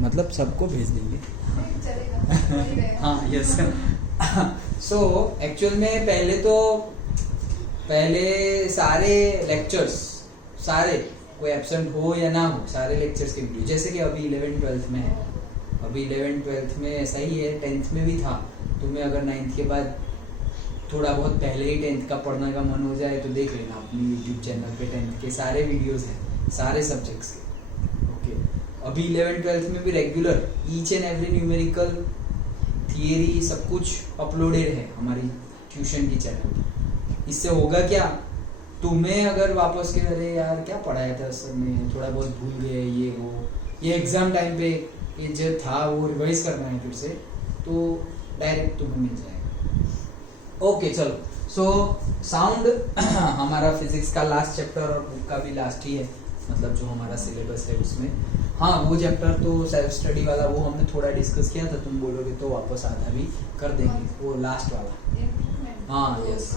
मतलब सबको भेज देंगे। चलेगा। हाँ यस। सो एक्चुअल में पहले सारे लेक्चर्स, सारे कोई एब्सेंट हो या ना हो, सारे लेक्चर्स के वीडियो, जैसे कि अभी 11th-12th में है, अभी 11th-12th में ऐसा ही है, 10th में भी था। तुम्हें अगर 9th के बाद थोड़ा बहुत पहले ही 10th का पढ़ने का मन हो जाए तो देख लेना अपनी यूट्यूब चैनल पे 10th के सारे वीडियोस हैं, सारे सब्जेक्ट्स के। ओके, अभी 11th-12th में भी regular each and every numerical, theory सब कुछ अपलोडेड है हमारी ट्यूशन की चैनल पे। इससे होगा क्या, तुम्हें अगर वापस के अरे यार क्या पढ़ाया था सर में, थोड़ा बहुत भूल गए, ये वो, ये एग्जाम टाइम पे ये जो था वो रिवाइज करना है फिर से, तो डायरेक्ट तुम्हें मिल जाएगा। ओके चलो, सो साउंड हमारा फिजिक्स का लास्ट चैप्टर और बुक का भी लास्ट ही है, मतलब जो हमारा सिलेबस है उसमें। हाँ, वो चैप्टर तो सेल्फ स्टडी वाला वो हमने थोड़ा डिस्कस किया था, तुम बोलोगे तो वापस आधा भी कर देंगे, वो लास्ट वाला। हाँ यस,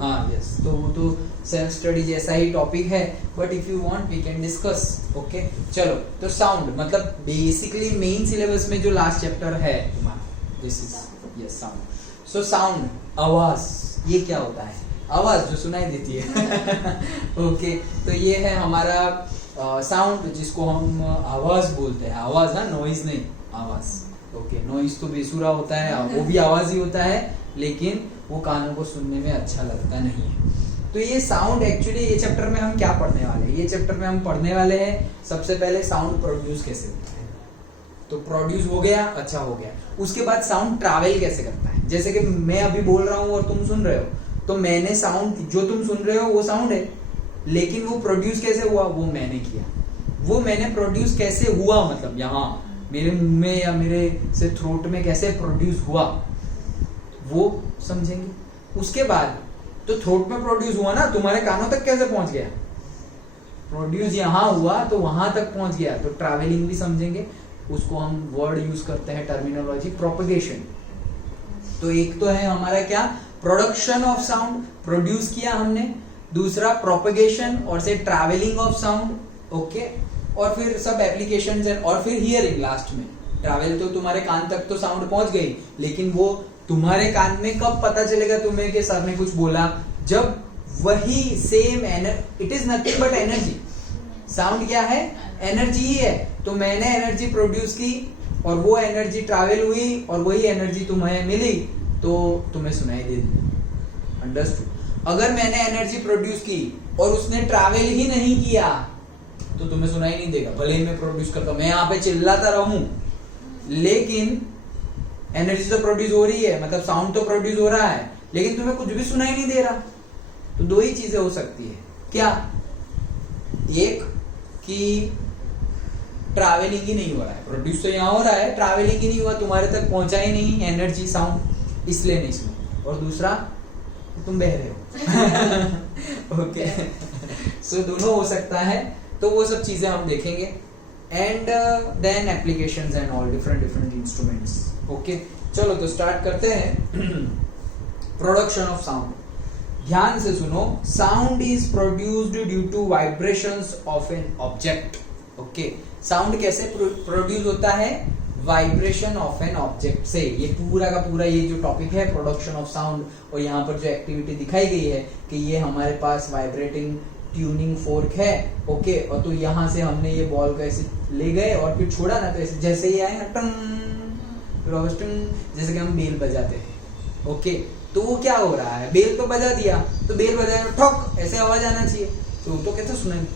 हाँ यस, तो वो तो सेल्फ स्टडी जैसा ही टॉपिक है, but if you want we can discuss. Okay चलो, तो साउंड मतलब बेसिकली मेन सिलेबस में जो लास्ट चैप्टर है तुम्हारा, this is yes sound. So sound, आवाज, ये क्या होता है? आवाज जो सुनाई देती है। ओके, तो ये है हमारा साउंड, जिसको हम आवाज बोलते हैं। आवाज ना, नॉइज नहीं, आवाज। ओके, नॉइज तो बेसुरा होता है, वो भी आवाज ही होता है, लेकिन वो कानों को सुनने में अच्छा लगता नहीं है। तो ये साउंड एक्चुअली ये चैप्टर में हम क्या पढ़ने वाले हैं? ये चैप्टर में हम पढ़ने वाले हैं सबसे पहले साउंड प्रोड्यूस कैसे होता है। तो प्रोड्यूस हो गया, अच्छा हो गया। उसके बाद साउंड ट्रैवल कैसे करता है। जैसे कि मैं अभी बोल रहा हूँ और तुम सुन रहे हो, तो मैंने साउंड, जो तुम सुन रहे हो वो साउंड है, लेकिन वो प्रोड्यूस कैसे हुआ, वो मैंने किया। वो मैंने प्रोड्यूस कैसे हुआ, मतलब यहाँ मेरे मुंह में या मेरे से थ्रोट में कैसे प्रोड्यूस हुआ, वो समझेंगे। उसके बाद तो थ्रोट में प्रोड्यूस हुआ ना, तुम्हारे कानों तक कैसे पहुंच गया, प्रोड्यूस यहाँ हुआ तो वहां तक पहुंच गया, तो ट्रैवलिंग भी समझेंगे। उसको हम वर्ड यूज करते हैं, टर्मिनोलॉजी, प्रोपगेशन। तो एक तो है हमारा क्या, प्रोडक्शन ऑफ साउंड, प्रोड्यूस किया हमने। दूसरा प्रोपगेशन, और से ट्रैवलिंग ऑफ साउंड। ओके, और फिर सब एप्लीकेशंस है, और फिर हियरिंग लास्ट में। ट्रैवल तो तुम्हारे कान तक तो साउंड पहुंच गई, लेकिन वो तुम्हारे कान में कब पता चलेगा तुम्हें कि सर ने कुछ बोला, जब वही same it is nothing but energy. Sound क्या है, एनर्जी ही है। तो मैंने एनर्जी प्रोड्यूस की और वो एनर्जी ट्रैवल हुई और वही एनर्जी तुम्हें मिली, तो तुम्हें सुनाई दे दी। अंडरस्टूड। अगर मैंने एनर्जी प्रोड्यूस की और उसने ट्रैवल ही नहीं किया तो तुम्हें सुनाई नहीं देगा, भले ही मैं प्रोड्यूस करता हूं, मैं यहाँ पे चिल्लाता रहूं, लेकिन एनर्जी तो प्रोड्यूस हो रही है, मतलब साउंड तो प्रोड्यूस हो रहा है, लेकिन तुम्हें कुछ भी सुनाई नहीं दे रहा। तो दो ही चीजें हो सकती है, क्या, एक कि ट्रैवलिंग ही नहीं हो रहा है, प्रोड्यूस तो यहाँ हो रहा है, ट्रैवलिंग ही नहीं हुआ, तुम्हारे तक पहुंचा ही नहीं एनर्जी, साउंड, इसलिए नहीं सुना। और दूसरा, तुम बह रहे हो। ओके, सो दोनों हो सकता है। तो वो सब चीजें हम देखेंगे, and then applications and all different instruments. Okay, चलो तो स्टार्ट करते हैं। प्रोडक्शन ऑफ साउंड, ध्यान से सुनो। Sound is produced due to vibrations of an object. Okay, sound कैसे प्रोड्यूस होता है, वाइब्रेशन ऑफ एन ऑब्जेक्ट से। ये पूरा का पूरा ये जो टॉपिक है प्रोडक्शन ऑफ साउंड, और यहाँ पर जो एक्टिविटी दिखाई गई है कि ये हमारे पास वाइब्रेटिंग ट्यूनिंग फोर्क है। ओके, और तो यहाँ से हमने ये बॉल को ऐसे ले गए और फिर छोड़ा ना, तो ऐसे जैसे ही आए ना टंग, जैसे कि हम बेल बजाते हैं। ओके, तो वो क्या हो रहा है, बेल तो बजा दिया, तो बेल बजाए ठोक ऐसे आवाज आना चाहिए, तो कैसे सुनाई,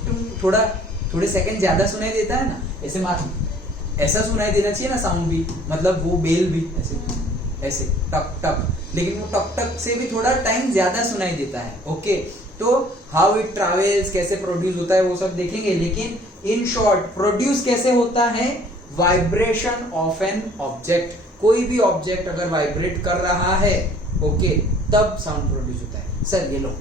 थोड़े सेकंड ज्यादा सुनाई देता है ना, ऐसे ऐसा सुनाई देना चाहिए ना साउंड भी, मतलब वो बेल भी ऐसे टक टक, लेकिन वो टक टक से भी थोड़ा टाइम ज्यादा सुनाई देता है। ओके, तो हाउ इट ट्रैवल्स, कैसे प्रोड्यूस होता है वो सब देखेंगे, लेकिन इन शॉर्ट प्रोड्यूस कैसे होता है, वाइब्रेशन ऑफ एन ऑब्जेक्ट। कोई भी ऑब्जेक्ट अगर वाइब्रेट कर रहा है, ओके, तब साउंड प्रोड्यूस होता है। सर ये लो,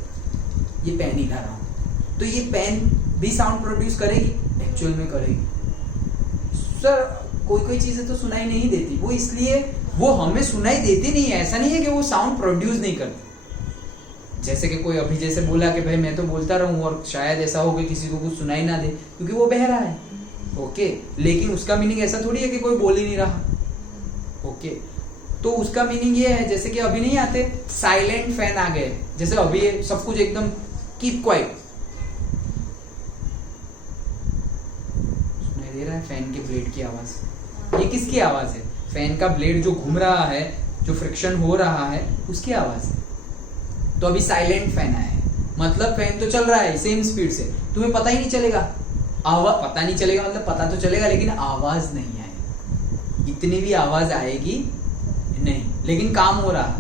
ये पेन ही ला रहा हूं, तो ये पेन भी साउंड प्रोड्यूस करेगी, एक्चुअल में करेगी। सर कोई चीजें तो सुनाई नहीं देती, वो इसलिए वो हमें सुनाई देती नहीं है, ऐसा नहीं है कि वो साउंड प्रोड्यूस नहीं करती। जैसे कि कोई अभी जैसे बोला कि भाई मैं तो बोलता रहूं और शायद ऐसा हो कि किसी को कुछ सुनाई ना दे, क्योंकि वो बह रहा है, ओके, लेकिन उसका मीनिंग ऐसा थोड़ी है कि कोई बोल ही नहीं रहा। ओके, तो उसका मीनिंग ये है, जैसे कि अभी नहीं आते साइलेंट फैन आ गए, जैसे अभी सब कुछ एकदम कीप क्वाइट, सुनाई दे रहा है फैन के ब्लेड की आवाज? ये किसकी आवाज है? फैन का ब्लेड जो घूम रहा है, जो फ्रिक्शन हो रहा है, उसकी आवाज है। तो अभी साइलेंट फैन आया है, मतलब फैन तो चल रहा है सेम स्पीड से, तुम्हें पता ही नहीं चलेगा, आवाज पता नहीं चलेगा, मतलब पता तो चलेगा लेकिन आवाज नहीं आएगी, इतनी भी आवाज आएगी नहीं, लेकिन काम हो रहा है।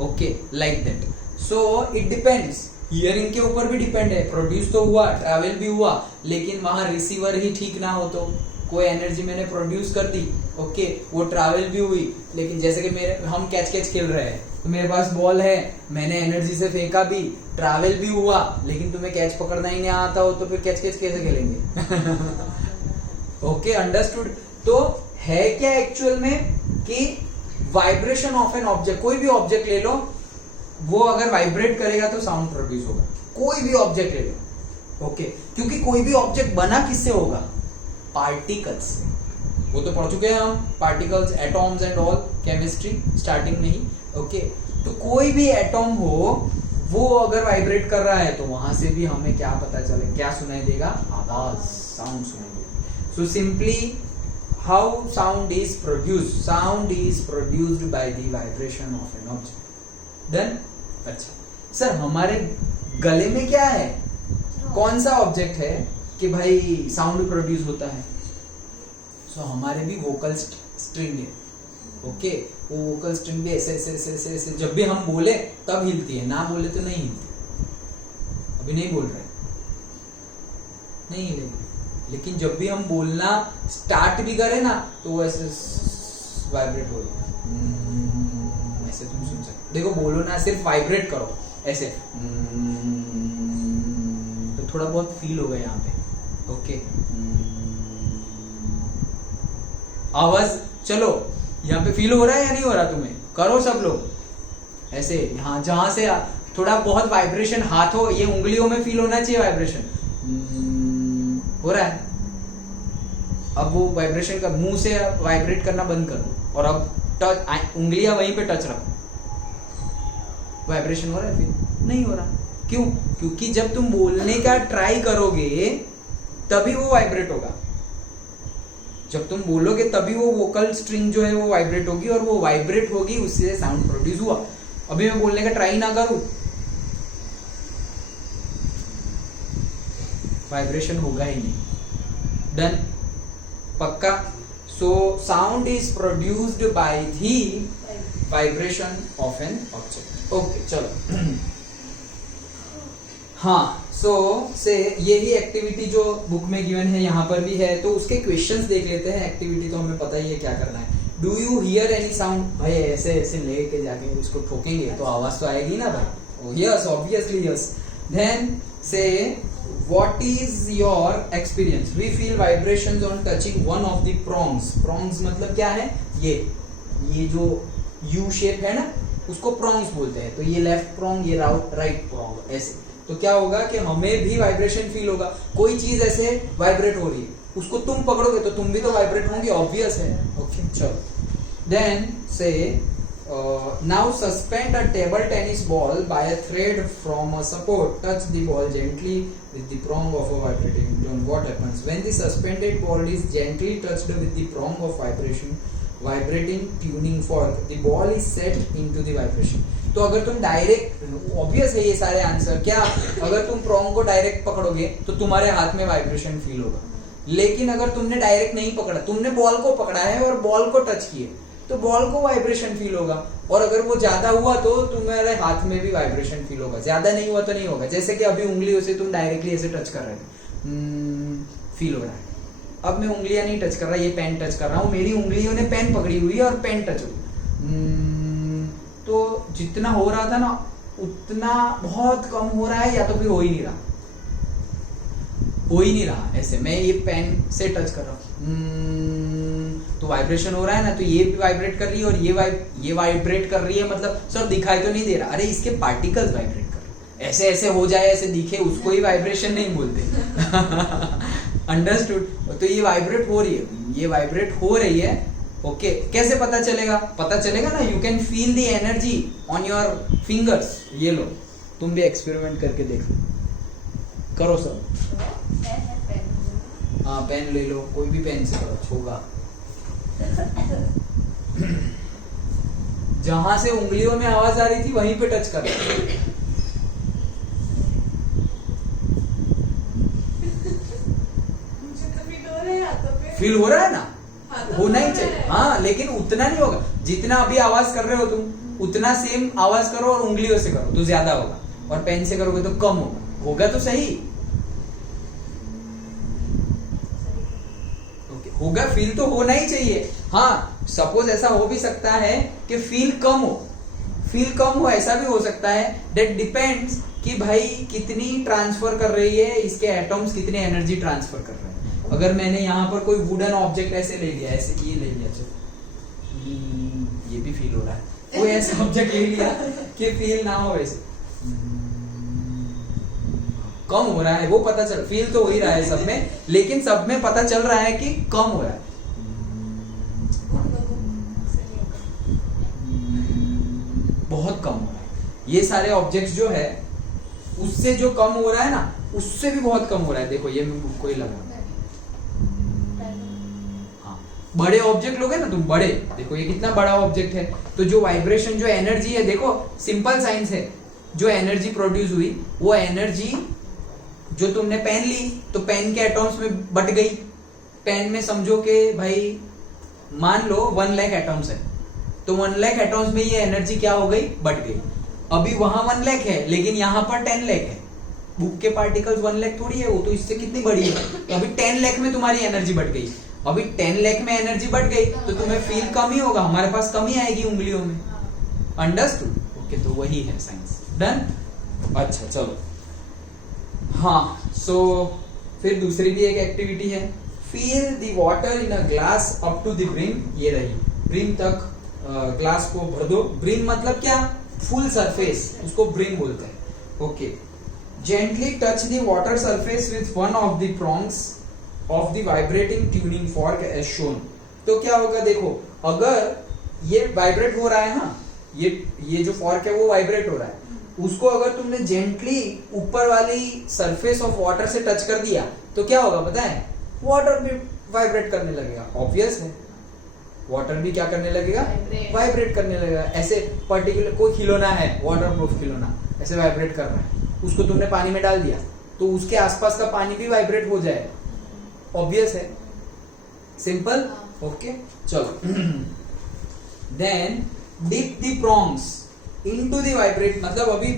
Okay, like that. So it depends, hearing के ऊपर भी डिपेंड है, प्रोड्यूस तो हुआ, ट्रैवल भी हुआ, लेकिन वहां रिसीवर ही ठीक ना हो तो कोई एनर्जी मैंने प्रोड्यूस कर दी, ओके, वो ट्रैवल भी हुई, लेकिन जैसे कि हम कैच खेल रहे हैं, तो मेरे पास बॉल है, मैंने एनर्जी से फेंका भी, ट्रैवल भी हुआ, लेकिन तुम्हें कैच पकड़ना ही नहीं आता हो तो फिर कैच कैसे खेलेंगे? Okay, understood. तो है क्या एक्चुअल में कि वाइब्रेशन ऑफ एन ऑब्जेक्ट, कोई भी ऑब्जेक्ट ले लो, वो अगर वाइब्रेट करेगा तो साउंड प्रोड्यूस होगा, कोई भी ऑब्जेक्ट ले लो। ओके, क्योंकि कोई भी ऑब्जेक्ट बना किससे होगा? पार्टिकल्स से। वो तो पढ़ चुके हैं हम, particles, atoms and all, chemistry starting में ही। ओके, तो कोई भी एटॉम हो, वो अगर वाइब्रेट कर रहा है तो वहां से भी हमें क्या पता चले, क्या सुनाई देगा? आवाज, साउंड सुनाई देगा। So simply how sound is produced? Sound is produced by the vibration of an object. Then अच्छा सर, हमारे गले में क्या है, कौन सा ऑब्जेक्ट है कि भाई साउंड प्रोड्यूस होता है? सो हमारे भी वोकल स्ट्रिंग है। ओके, वो वोकल स्ट्रिंग भी ऐसे ऐसे ऐसे ऐसे ऐसे, जब भी हम बोले तब हिलती है, ना बोले तो नहीं हिलती। अभी नहीं बोल रहे, नहीं हिलेगी, लेकिन जब भी हम बोलना स्टार्ट भी करें ना तो वो ऐसे वाइब्रेट हो रहा है, ऐसे तुम सुन सकते। देखो, बोलो ना, सिर्फ वाइब्रेट करो ऐसे, तो थोड़ा बहुत फील होगा यहाँ पे। ओके, आवाज, चलो यहाँ पे फील हो रहा है या नहीं हो रहा? तुम्हें करो सब लोग ऐसे, यहाँ जहां से थोड़ा बहुत वाइब्रेशन हाथों, ये उंगलियों में फील होना चाहिए, वाइब्रेशन हो रहा है। अब वो वाइब्रेशन का, मुंह से वाइब्रेट करना बंद करो और अब टच, उंगलियां वहीं पे टच रखो, वाइब्रेशन हो रहा है? फिर नहीं हो रहा, क्यों? क्योंकि जब तुम बोलने का ट्राई करोगे तभी वो वाइब्रेट होगा, जब तुम बोलोगे तभी वो वोकल स्ट्रिंग जो है वो वाइब्रेट होगी, और वो वाइब्रेट होगी, उससे साउंड प्रोड्यूस हुआ। अभी मैं बोलने का ट्राई ना करूं, वाइब्रेशन होगा ही नहीं। डन, पक्का? So sound is produced by the vibration of an object. Okay, चलो। हाँ, से यही एक्टिविटी जो बुक में गिवन है यहाँ पर भी है, तो उसके क्वेश्चंस देख लेते हैं। एक्टिविटी तो हमें पता ही है क्या करना है। Do you here any sound? भाई ऐसे ऐसे लेके जाके उसको ठोकेंगे तो आवाज तो आएगी ना भाई। Yes, obviously yes. Then say what is your experience? We feel vibrations on touching one of the prongs. Prongs मतलब क्या है? ये जो यू शेप है ना, उसको प्रोंग्स बोलते हैं। तो ये लेफ्ट प्रोंग, ये राइट प्रोंग, ऐसे। तो क्या होगा कि हमें भी वाइब्रेशन फील होगा। कोई चीज ऐसे वाइब्रेट हो रही है, उसको तुम पकड़ोगे तो तुम भी तो वाइब्रेट होंगे, ऑब्वियस है। ओके, चलो। देन से now suspend a table tennis ball by a thread from a support, touch the ball gently with the prong of a vibrating tone. What happens when the suspended ball is gently touched with the prong of vibrating tuning fork? The ball is set into the vibration. तो अगर तुम direct, obvious है ये सारे answer, क्या अगर तुम prong को डायरेक्ट पकड़ोगे तो तुम्हारे हाथ में वाइब्रेशन फील होगा। लेकिन अगर तुमने डायरेक्ट नहीं पकड़ा, तुमने बॉल को पकड़ा है और बॉल को टच किए, तो बॉल को वाइब्रेशन फील होगा। और अगर वो ज्यादा हुआ तो तुम्हारे हाथ में भी वाइब्रेशन फील होगा, ज्यादा नहीं हुआ तो नहीं होगा। जैसे कि अभी उंगलियों से तुम डायरेक्टली ऐसे टच कर रहे थे, फील हो रहा है। अब मैं उंगलियां नहीं टच कर रहा, ये पेन टच कर रहा हूँ, मेरी उंगलियों ने पेन पकड़ी हुई है और पेन टच हुई, तो जितना हो रहा था ना उतना बहुत कम हो रहा है, या तो फिर हो ही नहीं रहा, हो ही नहीं रहा। ऐसे मैं ये पेन से टच कर रहा हूँ, तो वाइब्रेशन हो रहा है ना, तो ये भी वाइब्रेट कर रही है और ये वाइब्रेट कर रही है। मतलब सर दिखाई तो नहीं दे रहा, अरे इसके पार्टिकल्स वाइब्रेट कर रहे, ऐसे ऐसे हो जाए, ऐसे दिखे, उसको ही वाइब्रेशन नहीं बोलते। अंडरस्टूड। तो ये वाइब्रेट हो रही है, ये वाइब्रेट हो रही है। ओके, कैसे पता चलेगा? पता चलेगा ना, you can feel the energy on your fingers. ये लो, तुम भी एक्सपेरिमेंट करके देखो, करो सब। हाँ, पेन ले लो, कोई भी पेन से करो, होगा। जहां से उंगलियों में आवाज आ रही थी वहीं पे टच कर। फील हो रहा है ना? होना ही चाहिए। हाँ, लेकिन उतना नहीं होगा जितना अभी आवाज कर रहे हो तुम, उतना सेम आवाज करो और उंगलियों से करो तो ज्यादा होगा, और पेन से करोगे तो कम होगा। होगा तो सही। ओके, होगा, फील तो होना ही चाहिए। हाँ, सपोज ऐसा हो भी सकता है कि फील कम हो, फील कम हो, ऐसा भी हो सकता है। दैट डिपेंड्स कि भाई कितनी ट्रांसफर कर रही है, इसके एटॉम्स कितने एनर्जी ट्रांसफर कर रहे हैं। अगर मैंने यहाँ पर कोई वुडन ऑब्जेक्ट ऐसे ले लिया, ऐसे ये ले लिया, चलो ये भी फील हो रहा है, कोई ऐसा ऑब्जेक्ट ले लिया कि फील ना हो, वैसे कम हो रहा है, वो पता चल, फील तो हो ही रहा है सब में, लेकिन सब में पता चल रहा है कि कम हो रहा है। बहुत कम हो रहा है। ये सारे ऑब्जेक्ट्स जो है उससे जो कम हो रहा है ना, उससे भी बहुत कम हो रहा है। देखो ये कोई लगा, हाँ, बड़े ऑब्जेक्ट लोगे ना तुम, बड़े, देखो ये कितना बड़ा ऑब्जेक्ट है, तो जो वाइब्रेशन, जो एनर्जी है, देखो सिंपल साइंस है, जो एनर्जी प्रोड्यूस हुई वो एनर्जी जो तुमने पेन ली तो पेन के एटॉम्स में बट गई। पेन में समझो कि भाई मान लो 1 लाख एटॉम्स है, तो 1 लाख एटॉम्स में ये एनर्जी क्या हो गई, बट गई। अभी वहां 1 लाख है, लेकिन यहाँ पर 10 लाख है। बुक के पार्टिकल्स 1 लाख थोड़ी है, वो तो इससे कितनी बड़ी है। तो अभी 10 लाख में तुम्हारी एनर्जी बढ़ गई। अभी 10 लाख में एनर्जी बढ़ गई तो तुम्हें फील कम ही होगा, हमारे पास कमी आएगी उंगलियों में। अंडरस्टूड? ओके, तो वही है साइंस। डन? अच्छा, चलो। हाँ, सो फिर दूसरी भी एक एक्टिविटी है, feel the water in a glass up to the brim. ये रही, ब्रिम तक ग्लास को भर दो। ब्रिम मतलब क्या? फुल सरफेस, उसको ब्रिम बोलते हैं। Okay, gently touch the water surface with one of the prongs of the vibrating tuning fork as shown। तो क्या होगा, देखो, अगर ये वाइब्रेट हो रहा है ना, ये जो फॉर्क है वो वाइब्रेट हो रहा है, उसको अगर तुमने जेंटली ऊपर वाली सरफेस ऑफ वाटर से टच कर दिया तो क्या होगा पता है? वाटर भी वाइब्रेट करने लगेगा। ऑब्वियस है, वाटर भी क्या करने लगेगा? वाइब्रेट करने लगेगा। ऐसे पर्टिकुलर कोई खिलौना है, वाटरप्रूफ खिलौना, ऐसे वाइब्रेट कर रहा है, उसको तुमने पानी में डाल दिया तो उसके आसपास का पानी भी वाइब्रेट हो जाएगा। ऑब्वियस है, सिंपल। ओके, चलो। Then dip the prongs into the vibrate, मतलब अभी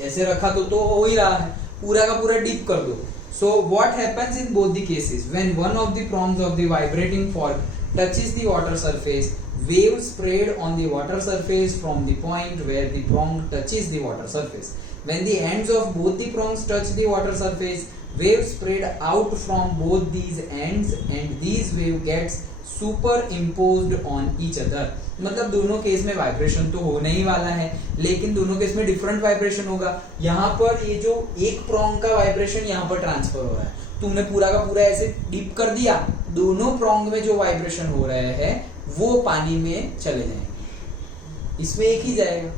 ऐसे रखा तो हो ही रहा है, पूरा का पूरा डिप कर दो। So what happens in both the cases? When one of the prongs of the vibrating fork touches the water surface, waves spread on the water surface from the point where the prong touches the water surface. When the ends of both the prongs touch the water surface, waves spread out from both these ends and these wave gets superimposed on each other। मतलब दोनों case में vibration तो होने ही वाला है, लेकिन दोनों case में डिफरेंट वाइब्रेशन होगा। यहाँ पर ये जो एक प्रोंग का वाइब्रेशन यहाँ पर ट्रांसफर हो रहा है, तुमने पूरा का पूरा ऐसे डीप कर दिया, दोनों प्रोंग में जो वाइब्रेशन हो रहे हैं वो पानी में चले जाएंगे, इसमें एक ही जाएगा।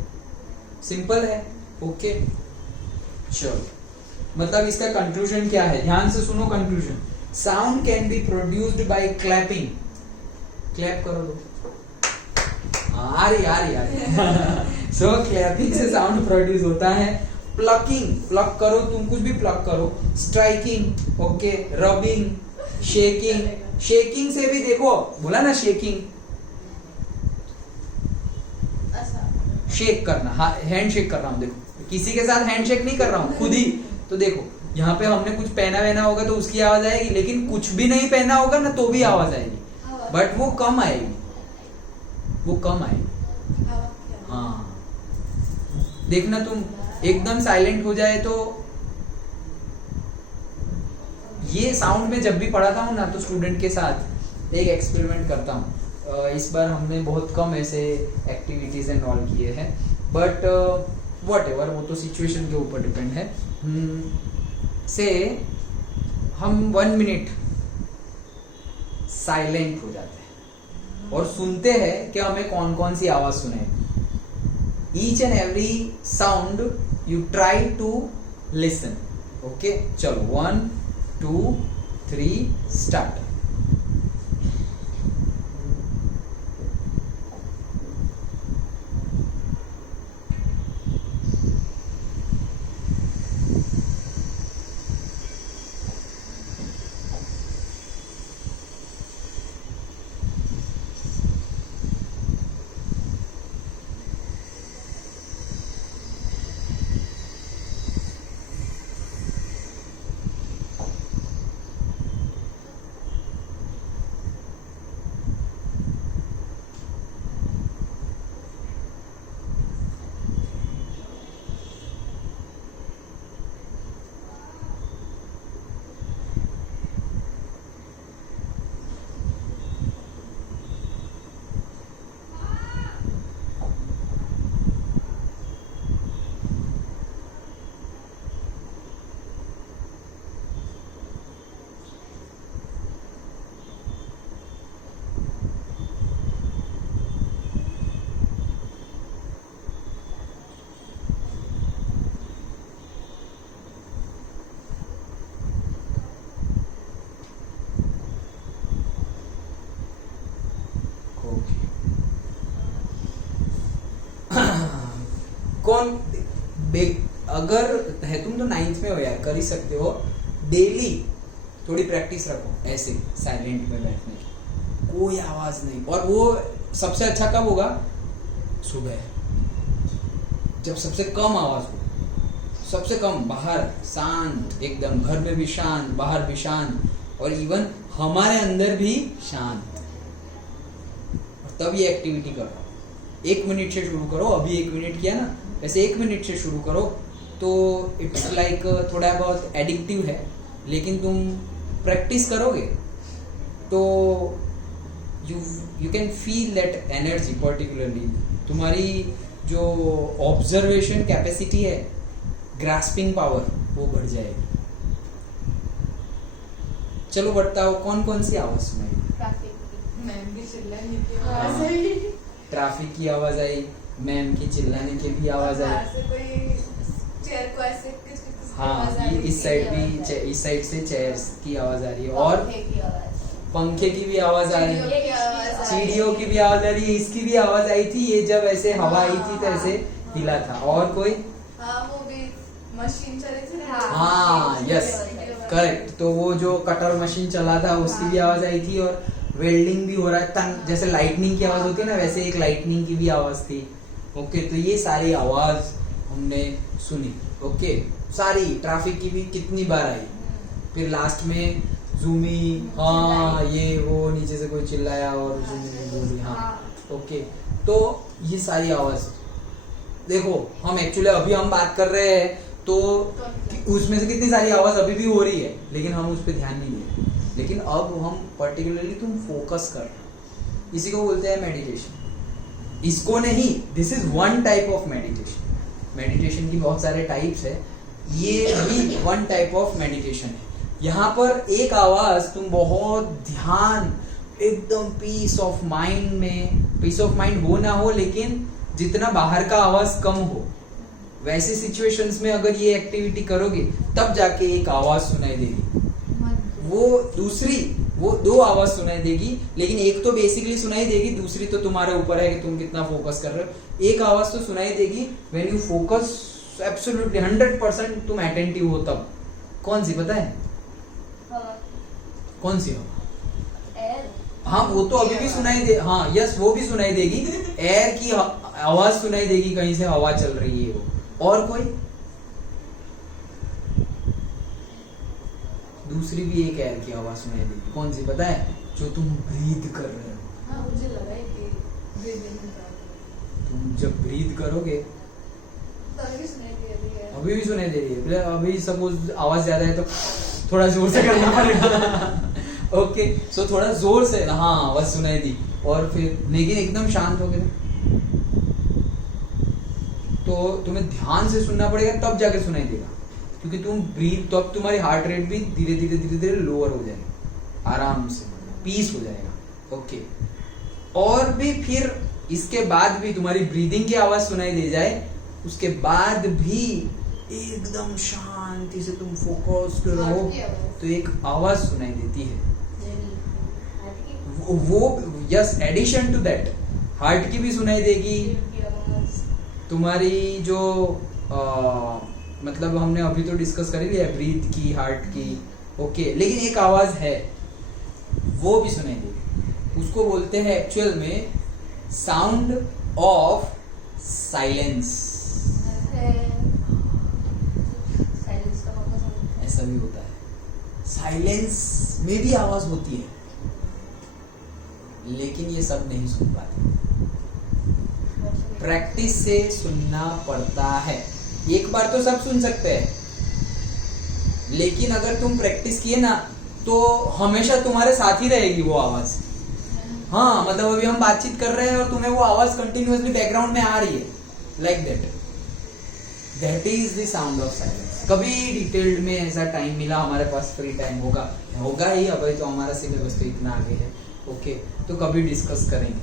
सिंपल है। ओके, चलो, मतलब इसका कंक्लूजन क्या है? ध्यान से सुनो conclusion. Sound can be produced by clapping. Clap करो दो। आ रही। सो क्लैपिंग से साउंड प्रोड्यूस होता है। प्लकिंग, प्लक करो, तुम कुछ भी प्लक करो। Striking, okay, rubbing, shaking, shaking से भी देखो, बोला ना शेकिंग, शेक करना, हैंड शेक कर रहा हूं, देखो किसी के साथ हैंड शेक नहीं कर रहा हूं, खुद ही। तो देखो यहाँ पे हमने कुछ पहना वहना होगा तो उसकी आवाज आएगी, लेकिन कुछ भी नहीं पहना होगा ना तो भी आवाज आएगी, बट वो कम आएगी, वो कम आएगी। हाँ, देखना तुम एकदम साइलेंट हो जाए तो ये साउंड में जब भी पढ़ाता हूँ ना तो स्टूडेंट के साथ एक एक्सपेरिमेंट करता हूँ। इस बार हमने बहुत कम ऐसे एक्टिविटीज इन्वॉल्व किए हैं, बट व्हाटएवर, वो तो सिचुएशन के ऊपर डिपेंड है। से हम 1 मिनट साइलेंट हो जाते हैं और सुनते हैं कि हमें कौन कौन सी आवाज सुनाई। Each and every sound you try to listen. Okay, चलो 1 2 3 स्टार्ट। कौन अगर है, तुम तो 9th में हो यार, कर ही सकते हो। डेली थोड़ी प्रैक्टिस रखो ऐसे साइलेंट में बैठने की, कोई आवाज नहीं। और वो सबसे अच्छा कब होगा? सुबह, जब सबसे कम आवाज हो, सबसे कम, बाहर शांत एकदम, घर में भी शांत, बाहर भी शांत, और इवन हमारे अंदर भी शांत। तब ये एक्टिविटी करो। 1 मिनट से शुरू करो। अभी 1 मिनट किया ना, वैसे 1 मिनट से शुरू करो। तो इट्स लाइक थोड़ा बहुत एडिक्टिव है, लेकिन तुम प्रैक्टिस करोगे तो you can feel that energy. Particularly तुम्हारी जो ऑब्जर्वेशन कैपेसिटी है, ग्रास्पिंग पावर, वो बढ़ जाएगी। चलो बताओ, कौन कौन सी आवाज सुनाई? ट्रैफिक की आवाज आई, मैम की चिल्लाने की भी आवाज आई। हाँ, इस साइड भी, इस साइड से चेयर्स की आवाज आ रही है, और पंखे की भी आवाज आ रही है, चिड़ियों की भी आवाज आ रही है। इसकी भी आवाज आई थी, ये जब ऐसे हवा आई थी तो ऐसे हिला था। और कोई? वो भी मशीन चली थी। हाँ, यस, करेक्ट। तो वो जो कटर मशीन चला था, उसकी भी आवाज आई थी। और वेल्डिंग भी हो रहा है, जैसे लाइटनिंग की आवाज होती है ना, वैसे एक लाइटनिंग की भी आवाज थी। ओके, तो ये सारी आवाज हमने सुनी। ओके, सारी। ट्रैफिक की भी कितनी बार आई। फिर लास्ट में जूमी, हाँ, ये वो नीचे से कोई चिल्लाया और जूमी ने बोली। हाँ, ओके। तो ये सारी आवाज देखो, हम एक्चुअली अभी हम बात कर रहे हैं तो उसमें से कितनी सारी आवाज अभी भी हो रही है, लेकिन हम उस पर ध्यान नहीं दे रहे। लेकिन अब हम पर्टिकुलरली तुम फोकस कर रहे हो, इसी को बोलते हैं मेडिटेशन। इसको नहीं, this is one type of meditation. Meditation की बहुत सारे टाइप्स है, ये भी वन टाइप ऑफ मेडिटेशन है। यहाँ पर एक आवाज तुम बहुत ध्यान, एकदम पीस ऑफ माइंड में, पीस ऑफ माइंड हो ना हो, लेकिन जितना बाहर का आवाज कम हो, वैसे सिचुएशंस में अगर ये एक्टिविटी करोगे तब जाके एक आवाज सुनाई देगी। वो 2 आवाज सुनाई देगी, लेकिन एक तो बेसिकली सुनाई देगी, दूसरी तो तुम्हारे ऊपर है कि तुम कितना फोकस कर रहे हो। एक आवाज तो सुनाई देगी व्हेन यू फोकस एब्सोल्युटली 100% तुम अटेंटिव हो तब। कौन सी पता है? कौन सी हवा? हाँ, वो तो अभी भी सुनाई दे। हाँ, यस, वो भी सुनाई देगी। एयर की आवाज सुनाई देगी, कहीं से हवा चल रही है वो। और कोई? दूसरी भी एक एयर की आवाज सुनाई देगी। कौन सी पता है? जो तुम ब्रीथ कर रहे हो। हाँ, मुझे लगा है कि तुम जब ब्रीथ करोगे तभी सुनाई दे रही है। अभी भी सुनाई दे रही है। अभी सपोज आवाज ज्यादा है तो थोड़ा जोर से करना पड़ेगा। ओके, सो थोड़ा जोर से, हाँ, आवाज सुनाई दी। और फिर लेकिन एकदम शांत हो गए तो तुम्हें ध्यान से सुनना पड़ेगा, तब जाके सुनाई देगा। क्योंकि तुम ब्रीथ तो अब तुम्हारी हार्ट रेट भी धीरे धीरे धीरे धीरे लोअर हो जाएगी, आराम से पीस हो जाएगा। ओके, और भी फिर इसके बाद भी तुम्हारी ब्रीदिंग की आवाज सुनाई दे जाए, उसके बाद भी एकदम शांति से तुम फोकस्ड रहो तो एक आवाज सुनाई देती है। वो yes, addition to that heart की भी सुनाई देगी, तुम्हारी जो मतलब हमने अभी तो डिस्कस कर ही लिया ब्रीथ की, हार्ट की। ओके, लेकिन एक आवाज है वो भी सुनाई देगी, उसको बोलते हैं एक्चुअल में साउंड ऑफ साइलेंस। ऐसा भी होता है, साइलेंस में भी आवाज होती है, लेकिन ये सब नहीं सुन पाते, प्रैक्टिस से सुनना पड़ता है। एक बार तो सब सुन सकते हैं, लेकिन अगर तुम प्रैक्टिस किए ना तो हमेशा तुम्हारे साथ ही रहेगी वो आवाज। हाँ, मतलब अभी हम बातचीत कर रहे हैं और तुम्हें वो आवाज कंटिन्यूअसली बैकग्राउंड में आ रही है, like that is the sound of silence. कभी डिटेल्ड में ऐसा टाइम मिला, हमारे पास फ्री टाइम होगा ही, अभी तो हमारा सिलेबस तो इतना आगे है। ओके, तो कभी डिस्कस करेंगे,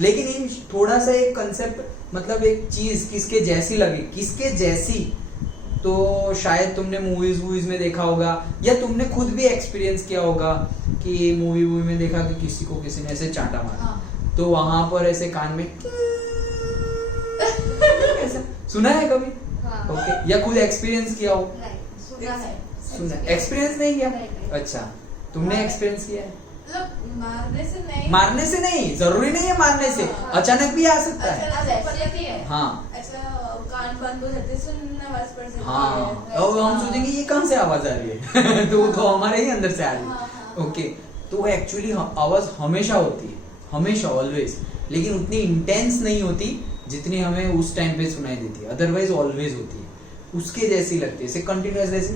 लेकिन इन थोड़ा सा एक कंसेप्ट, मतलब एक चीज किसके जैसी लगी, किसके जैसी, तो शायद तुमने मूवीज में देखा होगा या तुमने खुद भी एक्सपीरियंस किया होगा कि मूवी में देखा कि किसी को किसी ने ऐसे चांटा मारा, तो वहां पर ऐसे कान में ऐसा सुना है कभी? ओके, या खुद एक्सपीरियंस किया हो? सुना, एक्सपीरियंस नहीं किया? अच्छा, तुमने एक्सपीरियंस किया है? मारने से नहीं, जरूरी नहीं है मारने से, अचानक भी आ सकता है। हाँ, कान बंद हो जाते, सुनना आवाज पड़ सकती है। हाँ, और हम सोचेंगे ये कहाँ से आवाज आ रही है तो वो तो हमारे ही अंदर से आ रही है। ओके, तो एक्चुअली आवाज हमेशा होती है, हमेशा, ऑलवेज, लेकिन उतनी इंटेंस नहीं होती जितनी हमें उस टाइम पे सुनाई देती है, अदरवाइज ऑलवेज होती है, उसके जैसी लगती है, कंटिन्यूअस जैसी।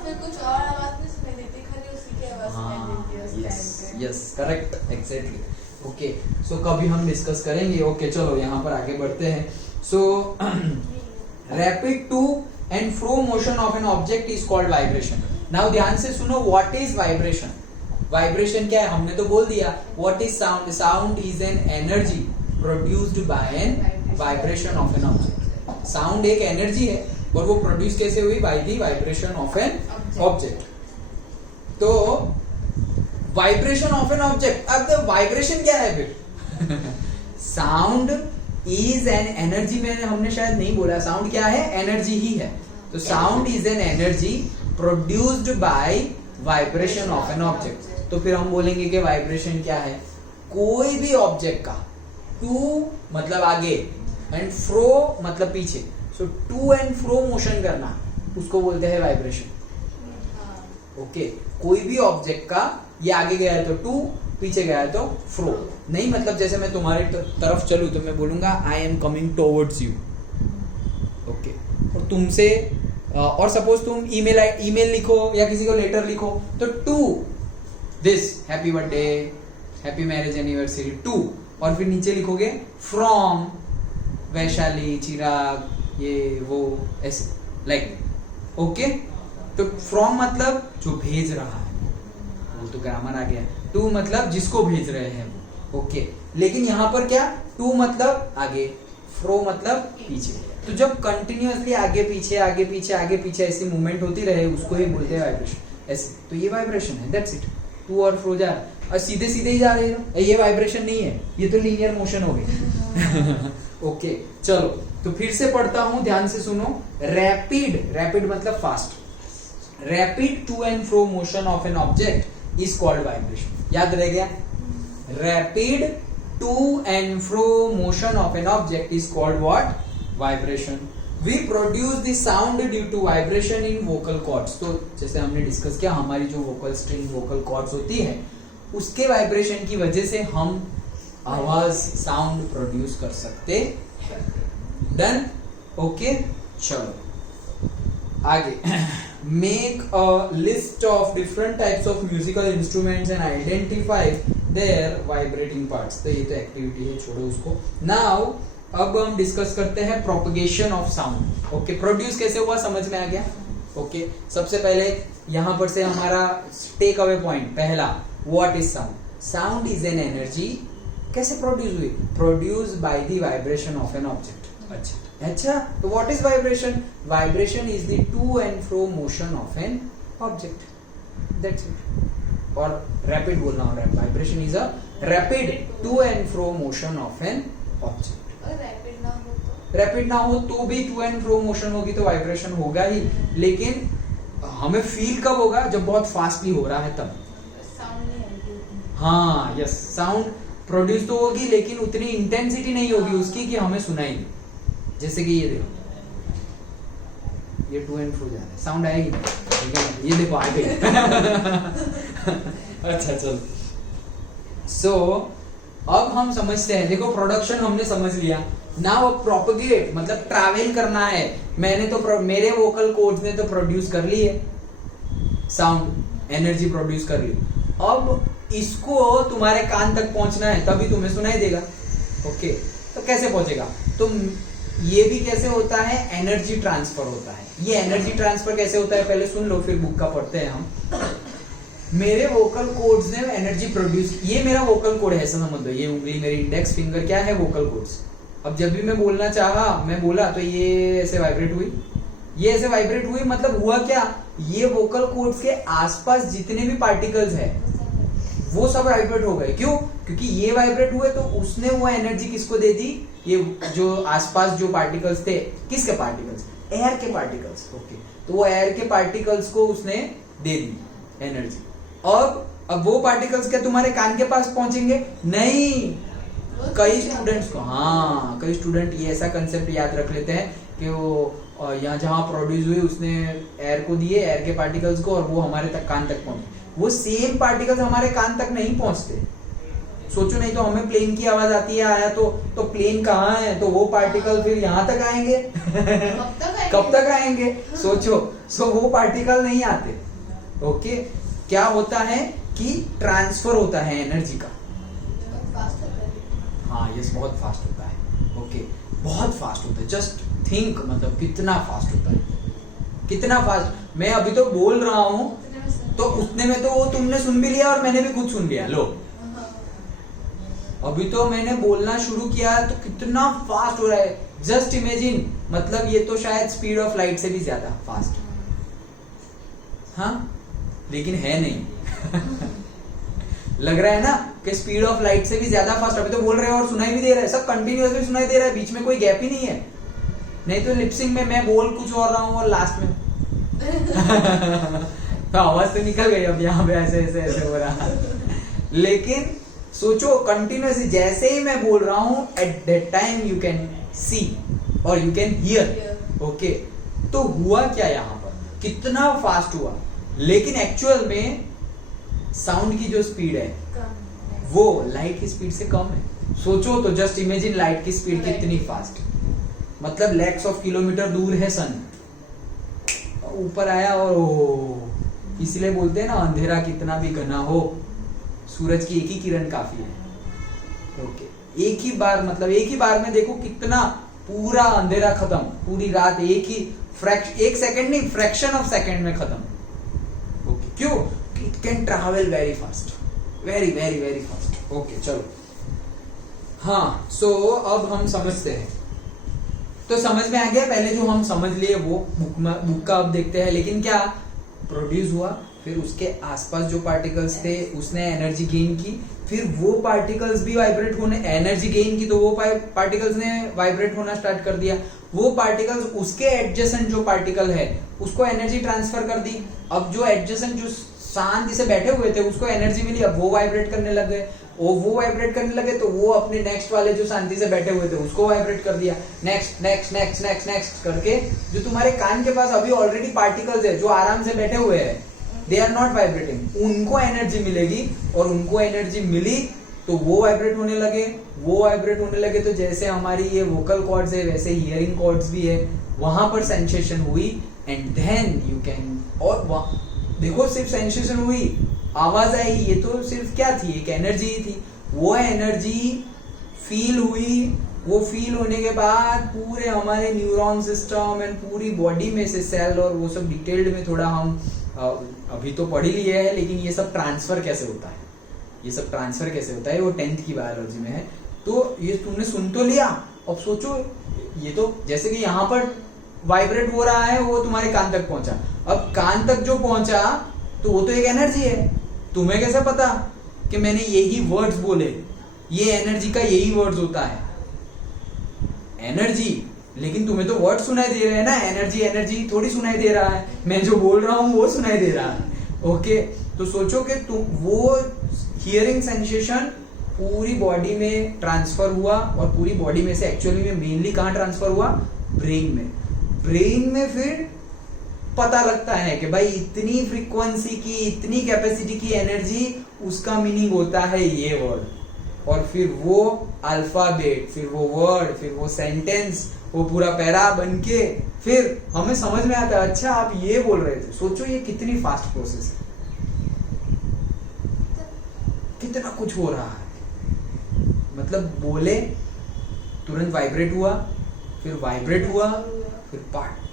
फिर कुछ और आवाज नहीं सुनाई देती, खाली उसी की आवाज सुनाई देती है उस टाइम पे। Yes, correct, exactly. ओके, सो कभी हम डिस्कस करेंगे। ओके, चलो यहाँ पर आगे बढ़ते हैं। So rapid to and fro motion of an object is called vibration. Now ध्यान से सुनो, व्हाट इज वाइब्रेशन? वाइब्रेशन क्या है हमने तो बोल दिया। What is sound? Sound is an energy produced by an vibration of an object. Sound एक एनर्जी है और वो प्रोड्यूस कैसे हुई? By the vibration of an object. तो वाइब्रेशन ऑफ एन ऑब्जेक्ट, अब वाइब्रेशन क्या है फिर? साउंड इज एन एनर्जी, मैंने हमने शायद नहीं बोला, साउंड क्या है? एनर्जी ही है। तो sound is an energy produced bye vibration of an object. तो फिर हम बोलेंगे कि वाइब्रेशन क्या है? कोई भी ऑब्जेक्ट का टू मतलब आगे एंड फ्रो मतलब पीछे, सो टू एंड फ्रो मोशन करना, उसको बोलते हैं वाइब्रेशन। ओके, कोई भी ऑब्जेक्ट का ये आगे गया है तो टू, पीछे गया है तो फ्रो। नहीं मतलब जैसे मैं तुम्हारी तरफ चलूं तो मैं बोलूंगा I am coming towards you. Okay, और तुमसे और सपोज तुम ईमेल लिखो या किसी को लेटर लिखो तो to this happy birthday, happy marriage anniversary, to, और फिर नीचे लिखोगे फ्रॉम वैशाली, चिराग, ये वो, ऐसे लाइक। ओके, तो फ्रॉम मतलब जो भेज रहा है, वो तो ग्रामर आ गया। टू मतलब जिसको भेज रहे हैं वो। ओके, लेकिन यहाँ पर क्या? टू मतलब आगे, फ्रो मतलब पीछे। तो जब कंटिन्यूअसली आगे पीछे आगे पीछे आगे पीछे ऐसी मूवमेंट होती रहे, उसको ही बोलते हैं वाइब्रेशन। ऐसे तो ये वाइब्रेशन है, दैट्स इट। टू और फ्रो जा और सीधे सीधे ही जा रहे हो, ये वाइब्रेशन नहीं है, ये तो लीनियर मोशन हो गई। ओके, चलो तो फिर से पढ़ता हूं, ध्यान से सुनो। रैपिड, रैपिड मतलब fast. Rapid to and fro motion of an object is called vibration. याद रह गया? Rapid to and fro motion of an object is called what? Vibration. We produce the sound due to vibration in vocal cords. तो जैसे हमने discuss किया, हमारी जो vocal string, vocal cords होती है, उसके वाइब्रेशन की वजह से हम आवाज, साउंड प्रोड्यूस कर सकते हैं। डन? ओके, चलो आगे। Make a list of different types of musical instruments and identify their vibrating parts. तो ये तो एक्टिविटी है, छोड़ो उसको। Now अब हम डिस्कस करते हैं propagation of sound. Okay, produce कैसे हुआ समझ में आ गया। ओके, सबसे पहले यहां पर से हमारा टेक अवे पॉइंट पहला, what is sound. Sound is an energy. कैसे प्रोड्यूस हुई? Produce by the vibration of an object. अच्छा, तो what is vibration? Vibration is the to and fro motion of an object, that's it. और rapid बोलना हो रहा है, vibration is a rapid to and fro motion of an object. Rapid ना हो तो भी टू एंड फ्रो मोशन होगी तो वाइब्रेशन होगा ही, लेकिन हमें फील कब होगा? जब बहुत फास्टली हो रहा है तब। हाँ यस, साउंड प्रोड्यूस तो होगी लेकिन उतनी इंटेंसिटी नहीं होगी उसकी कि हमें सुनाई दे। जैसे कि ये देखो, ये टू एंड फ्रो जा रहा है, साउंड आएगी नहीं, ये देखो आ गई। अच्छा चलो, सो अब हम समझते हैं। देखो प्रोडक्शन हमने समझ लिया, नाउ प्रोपगेट मतलब ट्रैवल करना है। मैंने तो मेरे वोकल कॉर्ड्स ने तो प्रोड्यूस कर ली है साउंड, एनर्जी प्रोड्यूस कर ली। अब इसको तुम्हारे कान तक पहुंचना है तभी तुम्हें सुनाई देगा। ओके, तो कैसे पहुंचेगा? तो ये भी कैसे होता है? एनर्जी ट्रांसफर होता है। ये एनर्जी ट्रांसफर कैसे होता है पहले सुन लो, फिर बुक का पढ़ते हैं हम। मेरे वोकल कॉर्ड्स ने एनर्जी प्रोड्यूस, ये मेरा वोकल कॉर्ड है समझ लो, ये उंगली मेरी इंडेक्स फिंगर क्या है? Vocal cords. अब जब भी मैं बोलना चाहा, मैं बोला तो ये ऐसे वाइब्रेट हुई, ये ऐसे वाइब्रेट हुई, मतलब हुआ क्या? ये वोकल कॉर्ड्स के आसपास जितने भी पार्टिकल्स है वो सब वाइब्रेट हो गए। क्यों? क्योंकि ये वाइब्रेट हुए तो उसने वो एनर्जी किसको दे दी? ये जो आसपास जो पार्टिकल्स थे, किसके पार्टिकल्स? एयर के पार्टिकल्स। ओके, तो वो एयर के पार्टिकल्स को उसने दे दी एनर्जी। अब वो पार्टिकल्स क्या तुम्हारे कान के पास पहुंचेंगे? नहीं। कई स्टूडेंट्स को, हाँ कई स्टूडेंट ये ऐसा कंसेप्ट याद रख लेते हैं कि वो यहाँ जहां प्रोड्यूस हुई उसने एयर को दिए, एयर के पार्टिकल्स को, और वो हमारे तक कान तक पहुंचे। वो सेम पार्टिकल्स हमारे कान तक नहीं पहुंचते। सोचो, नहीं तो हमें प्लेन की आवाज आती है, आया तो प्लेन कहाँ है? तो वो पार्टिकल फिर यहाँ तक आएंगे। कब तक आएंगे? सोचो, सो वो पार्टिकल नहीं आते। ओके, क्या होता है कि ट्रांसफर होता है एनर्जी का। हाँ यस, बहुत फास्ट होता है। ओके, बहुत फास्ट होता है। जस्ट थिंक, मतलब कितना फास्ट होता है, कितना फास्ट। मैं अभी तो बोल रहा हूं तो उतने में तो वो तुमने सुन भी लिया और मैंने भी खुद सुन लिया। लो, अभी तो मैंने बोलना शुरू किया तो कितना फास्ट हो रहा है, जस्ट इमेजिन। मतलब ये तो शायद स्पीड ऑफ लाइट से भी ज्यादा फास्ट। हाँ, लेकिन है नहीं। लग रहा है ना कि स्पीड ऑफ लाइट से भी ज्यादा फास्ट। अभी तो बोल रहे हो और सुनाई भी दे रहा है, सब कंटिन्यूअसली सुनाई दे रहा है, बीच में कोई गैप ही नहीं है। नहीं तो लिपसिंग में मैं बोल कुछ और रहा हूँ और लास्ट में तो आवाज तो निकल गई। अब यहाँ पे ऐसे ऐसे ऐसे हो रहा है। लेकिन सोचो, कंटिन्यूअसली जैसे ही मैं बोल रहा हूँ, at that time you can see और यू कैन हियर। ओके, तो हुआ क्या यहाँ पर? कितना फास्ट हुआ। लेकिन एक्चुअल में साउंड की जो स्पीड है वो लाइट की स्पीड से कम है। सोचो तो, जस्ट इमेजिन लाइट की स्पीड कितनी फास्ट। मतलब लैक्स ऑफ किलोमीटर दूर है सन, ऊपर आया और इसलिए बोलते हैं ना, अंधेरा कितना भी घना हो, सूरज की एक ही किरण काफी है। ओके, एक ही बार, मतलब एक ही बार में देखो कितना पूरा अंधेरा खत्म, पूरी रात एक सेकंड नहीं, फ्रैक्शन ऑफ सेकंड में खत्म। ओके, क्यों? It can travel very fast, very very very fast. Okay चलो, हाँ सो अब हम समझते हैं। तो समझ में आ गया, पहले जो हम समझ लिए वो बुक का अब देखते हैं। लेकिन क्या प्रोड्यूस हुआ, फिर उसके आसपास जो पार्टिकल्स थे उसने एनर्जी गेन की, फिर वो पार्टिकल्स भी वाइब्रेट होने, एनर्जी गेन की तो वो पार्टिकल्स ने वाइब्रेट होना स्टार्ट कर दिया। वो पार्टिकल्स उसके एडजेसेंट जो पार्टिकल है उसको एनर्जी ट्रांसफर कर दी। अब जो एडजेसेंट जो शांति से बैठे हुए थे उसको एनर्जी मिली, अब वो वाइब्रेट करने लग गए। वो वाइब्रेट करने लगे तो वो अपने नेक्स्ट वाले जो शांति से बैठे हुए थे उसको वाइब्रेट कर दिया। Next next next next next करके जो तुम्हारे कान के पास अभी ऑलरेडी पार्टिकल्स है जो आराम से बैठे हुए हैं, दे आर नॉट वाइब्रेटिंग, उनको एनर्जी मिलेगी। और उनको एनर्जी मिली तो वो वाइब्रेट होने लगे, वो वाइब्रेट होने लगे। तो जैसे हमारी ये वोकल कॉर्ड्स है वैसे हियरिंग कॉर्ड्स भी है, वहां पर सेंसेशन हुई एंड देन यू कैन। और देखो सिर्फ सेंसेशन हुई, आवाज आई, ये तो सिर्फ क्या थी, एक एनर्जी ही थी। वो एनर्जी फील हुई वो फील होने के बाद पूरे हमारे न्यूरॉन सिस्टम एंड पूरी बॉडी में से सेल और वो सब डिटेल्ड में थोड़ा हम अभी तो पढ़ ही लिए है, लेकिन ये सब ट्रांसफर कैसे होता है, ये सब ट्रांसफर कैसे होता है वो 10th की बायोलॉजी में है। तो ये तुमने सुन तो लिया, अब सोचो ये तो जैसे कि यहाँ पर वाइब्रेट हो रहा है, वो तुम्हारे कान तक पहुंचा। अब कान तक जो पहुंचा तो वो तो एक एनर्जी है। तुम्हें कैसे पता कि मैंने यही वर्ड्स बोले, ये एनर्जी का यही वर्ड्स होता है एनर्जी, लेकिन तुम्हें तो वर्ड सुनाई दे रहे हैं ना, एनर्जी एनर्जी थोड़ी सुनाई दे रहा है, मैं जो बोल रहा हूं वो सुनाई दे रहा है। ओके, तो सोचो कि तुम वो हियरिंग सेंसेशन पूरी बॉडी में ट्रांसफर हुआ, और पूरी बॉडी में से एक्चुअली में मेनली कहां ट्रांसफर हुआ, ब्रेन में। ब्रेन में फिर पता लगता है कि भाई इतनी फ्रीक्वेंसी की, इतनी कैपेसिटी की एनर्जी, उसका मीनिंग होता है ये वर्ड, और फिर वो अल्फाबेट, फिर वो वर्ड, फिर वो सेंटेंस, वो पूरा पैरा बन के फिर हमें समझ में आता है अच्छा आप ये बोल रहे थे। सोचो ये कितनी फास्ट प्रोसेस है, कितना कुछ हो रहा है। मतलब बोले, तुरंत वाइब्रेट हुआ, फिर वाइब्रेट हुआ, फिर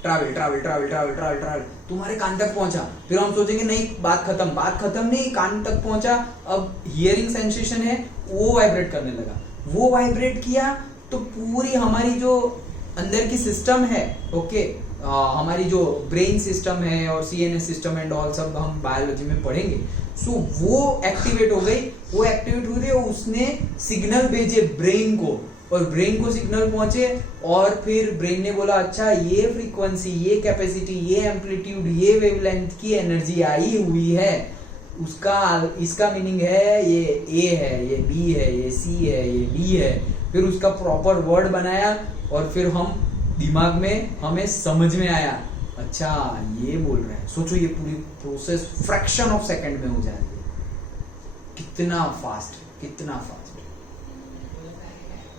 travel travel travel travel travel travel तुम्हारे कान तक पहुंचा। फिर हम सोचेंगे नहीं बात खत्म नहीं, कान तक पहुंचा। अब हियरिंग सेंसेशन है वो वाइब्रेट करने लगा, वो वाइब्रेट किया तो पूरी हमारी जो अंदर की सिस्टम है, ओके, हमारी जो ब्रेन सिस्टम है और सीएनएस सिस्टम एंड ऑल सब हम बायोलॉजी में पढ़ेंगे। सो वो एक्टिवेट हो गई, वो एक्टिवेट हुई थी, उसने सिग्नल भेजे ब्रेन को, और ब्रेन को सिग्नल पहुंचे, और फिर ब्रेन ने बोला अच्छा ये फ्रीक्वेंसी, ये कैपेसिटी, ये एम्पलीट्यूड, ये वेवलेंथ की एनर्जी आई हुई है, उसका इसका मीनिंग है ये ए है, ये बी है, ये सी है, ये डी है। फिर उसका प्रॉपर वर्ड बनाया, और फिर हम दिमाग में हमें समझ में आया अच्छा ये बोल रहे हैं। सोचो ये पूरी प्रोसेस फ्रैक्शन ऑफ सेकंड में हो जा रही है, कितना फास्ट, कितना fast.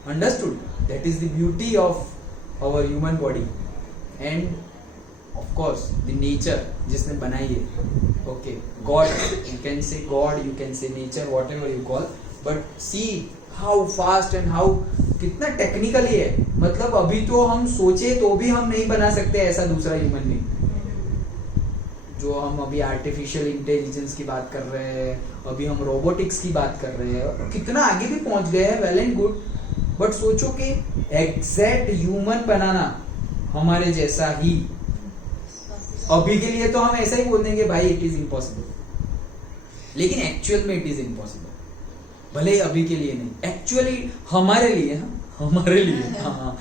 Understood? That is the beauty of our human body and of course the nature जिसने बनाई है। Okay, God, you can say God, you can say nature, whatever you call, but see how fast and how कितना technically है। मतलब अभी तो हम सोचे तो भी हम नहीं बना सकते ऐसा दूसरा ह्यूमन बीइंग। जो हम अभी आर्टिफिशियल इंटेलिजेंस की बात कर रहे हैं, अभी हम रोबोटिक्स की बात कर रहे हैं, कितना आगे भी पहुंच गए हैं, वेल एंड गुड। बट सोचो कि एग्जैक्ट ह्यूमन बनाना हमारे जैसा ही, अभी के लिए तो हम ऐसा ही बोल देंगे भाई इट इज इम्पॉसिबल, लेकिन एक्चुअल में इट इज इम्पॉसिबल। भले ही अभी के लिए नहीं, एक्चुअली हमारे लिए, हमारे लिए हाँ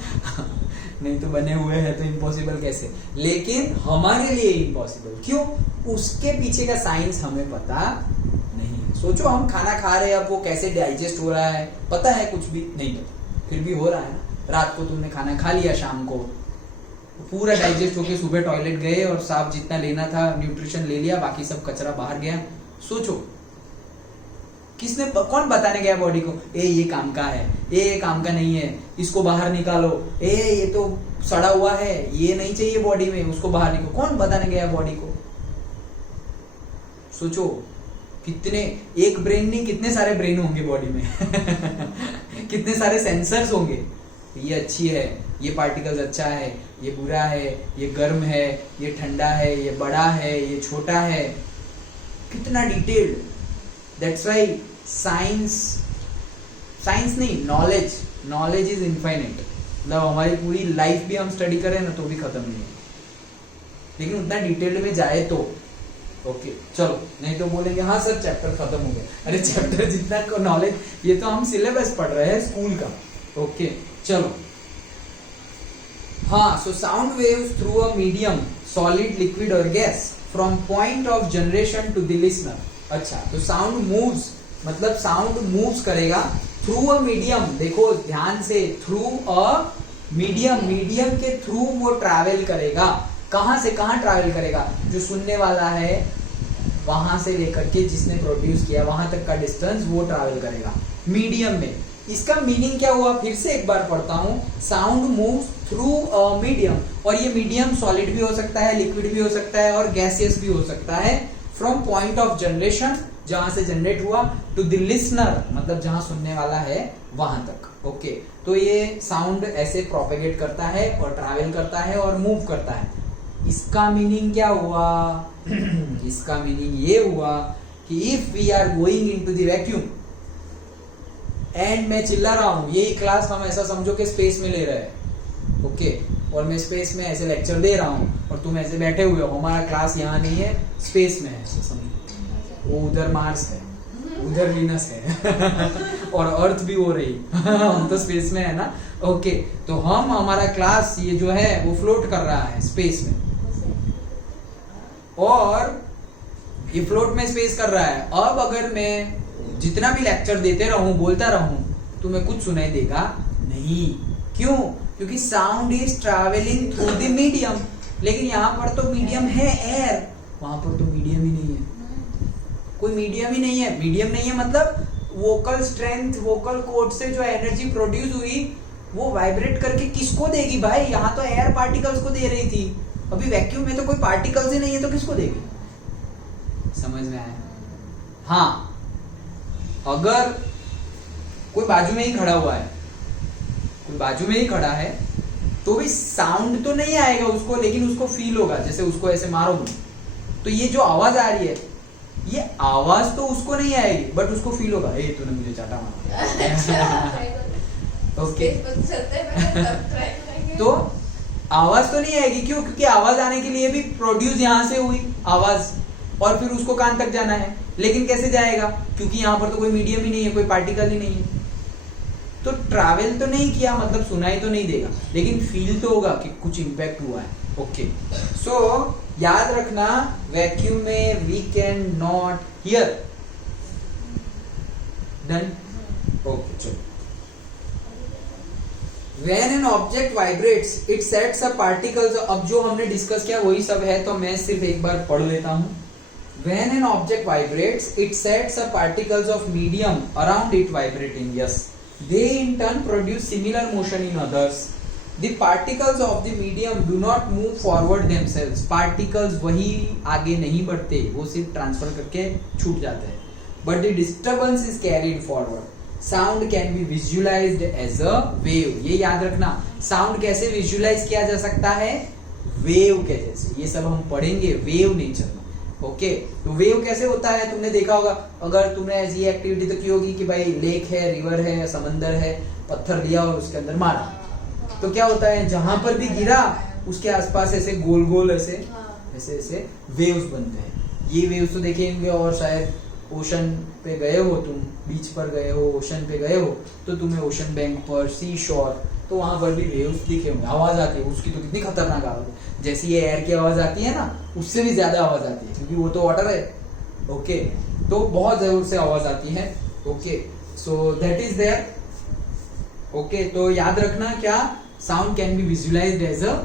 नहीं तो बने हुए हैं तो इम्पॉसिबल कैसे, लेकिन हमारे लिए इम्पॉसिबल क्यों, उसके पीछे का साइंस हमें पता नहीं। सोचो हम खाना खा रहे हैं, अब वो कैसे डाइजेस्ट हो रहा है पता है, कुछ भी नहीं पता, फिर भी हो रहा है ना। रात को तुमने खाना खा लिया, शाम को पूरा डाइजेस्ट होके सुबह टॉयलेट गए और साफ जितना लेना था न्यूट्रिशन ले लिया, बाकी सब कचरा बाहर गया। सोचो किसने, कौन बताने गया बॉडी को ए ये काम का है, ये काम का नहीं है, इसको बाहर निकालो, ये तो सड़ा हुआ है, ये नहीं चाहिए बॉडी में, उसको बाहर निकालो, कौन बताने गया बॉडी को। सोचो कितने, एक ब्रेन नहीं कितने सारे ब्रेन होंगे बॉडी में कितने सारे सेंसर्स होंगे, ये अच्छी है, ये पार्टिकल्स अच्छा है, ये बुरा है, ये गर्म है, ये ठंडा है, ये बड़ा है, ये छोटा है, कितना डिटेल्ड। दैट्स व्हाई साइंस नहीं, नॉलेज इज इनफाइनाइट। मतलब हमारी पूरी लाइफ भी हम स्टडी करें ना तो भी खत्म नहीं है, लेकिन उतना डिटेल्ड में जाए तो ओके चलो, नहीं तो बोलेंगे हाँ सर चैप्टर खत्म हो गया। अरे चैप्टर जितना नॉलेज, ये तो हम सिलेबस पढ़ रहे हैं स्कूल का। ओके चलो, हाँ, so sound waves through a medium, solid, liquid और gas, from point of generation to the listener. अच्छा, तो साउंड मूव्स, मतलब साउंड मूव्स करेगा थ्रू अ मीडियम। देखो ध्यान से, थ्रू अ मीडियम, मीडियम के थ्रू वो ट्रैवल करेगा। कहां से कहां ट्रैवल करेगा, जो सुनने वाला है वहां से लेकर के जिसने प्रोड्यूस किया वहां तक का डिस्टेंस वो ट्रैवल करेगा मीडियम में। इसका मीनिंग क्या हुआ, फिर से एक बार पढ़ता हूं, sound moves through a medium, और ये मीडियम सॉलिड भी हो सकता है, लिक्विड भी हो सकता है और गैसियस भी हो सकता है, फ्रॉम पॉइंट ऑफ जनरेशन, जहां से जनरेट हुआ, टू द लिसनर, मतलब जहां सुनने वाला है वहां तक। ओके, तो ये साउंड ऐसे प्रोपेगेट करता है और ट्रैवल करता है और मूव करता है। इसका मीनिंग क्या हुआ? इसका मीनिंग ये हुआ कि if we are going into the vacuum and मैं चिल्ला रहा हूं, यही क्लास हम ऐसा समझो कि स्पेस में ले रहे हैं, ओके, और मैं स्पेस में ऐसे लेक्चर दे रहा हूं और तुम ऐसे बैठे हुए हो, हमारा क्लास यहाँ नहीं है, स्पेस में है, समझो, वो उधर मार्स है, उधर वीनस है और अर्थ भी हो रही हम तो स्पेस में है ना। ओके, तो हमारा क्लास ये जो है वो फ्लोट कर रहा है स्पेस में, और ये फ्लोट में स्पेस कर रहा है। अब अगर मैं जितना भी लेक्चर देते रहूं, बोलता रहूं, तुम्हें कुछ सुनाई देगा नहीं। क्यों? क्योंकि sound is travelling through the medium. लेकिन यहाँ पर तो मीडियम है एयर, वहां पर तो मीडियम ही नहीं है, कोई मीडियम ही नहीं है। मीडियम नहीं है मतलब वोकल स्ट्रेंथ, वोकल कोड से जो एनर्जी प्रोड्यूस हुई वो वाइब्रेट करके किसको देगी भाई? यहाँ तो एयर पार्टिकल्स को दे रही थी, अभी वैक्यूम में तो कोई पार्टिकल्स ही नहीं है, तो किसको देगी? समझ में आया? हाँ, अगर कोई बाजू में ही खड़ा हुआ है, कोई बाजू में ही खड़ा है, तो भी साउंड तो नहीं आएगा उसको, लेकिन उसको फील होगा। जैसे उसको ऐसे मारो तो ये जो आवाज आ रही है, ये आवाज तो उसको नहीं आएगी, बट उसको फील होगा, ए तूने मुझे चाटा मारा। ओके, तो आवाज तो नहीं आएगी। क्यों? क्योंकि आवाज आने के लिए भी प्रोड्यूस यहां से हुई आवाज, और फिर उसको कान तक जाना है। लेकिन कैसे जाएगा? क्योंकि यहाँ पर तो कोई मीडियम ही नहीं है, कोई पार्टिकल ही नहीं है, तो ट्रैवल तो नहीं किया, मतलब सुनाई तो नहीं देगा, लेकिन फील तो होगा कि कुछ इंपैक्ट हुआ है। ओके, सो याद रखना, वैक्यूम में we can not hear. Done? Okay, चलो। When an object vibrates, it sets up particles. अब जो हमने डिस्कस किया वही सब है, तो मैं सिर्फ एक बार पढ़ लेता हूँ। When an object vibrates, it sets up particles of medium around it vibrating. Yes, they in turn produce similar motion in others. The particles of the medium do not move forward themselves. Particles वही आगे नहीं बढ़ते, वो सिर्फ transfer करके छूट जाते हैं. But the disturbance is carried forward. Sound can be visualized as a wave. ये याद रखना, साउंड कैसे विजुअलाइज किया जा सकता है? वेव के जैसे. ये सब हम पढ़ेंगे वेव नेचर में. ओके, तो वेव कैसे होता है? तुमने देखा होगा, अगर तुमने ऐसी एक्टिविटी तो की होगी कि भाई लेक है, रिवर है, समंदर है, पत्थर लिया और उसके अंदर मारा, तो क्या होता है? जहां पर भी गिरा उसके आसपास ऐसे गोल गोल ऐसे ऐसे ऐसे वेव्स बनते हैं. ये वेव्स तो देखेंगे, और शायद ओशन पे गए हो, तुम बीच पर गए हो, ओशन पे गए हो, तो तुम्हें ओशन बैंक पर, सी शोर, तो वहां पर भी वेव्स दिखे होंगे. आवाज आती है उसकी, तो कितनी खतरनाक आवाज है. जैसी ये एयर की आवाज आती है ना, उससे भी ज्यादा आवाज आती है, क्योंकि वो तो वाटर है. ओके, तो बहुत जोर से आवाज आती है. Okay, so that is there. Okay, तो याद रखना क्या? Sound can be visualised as a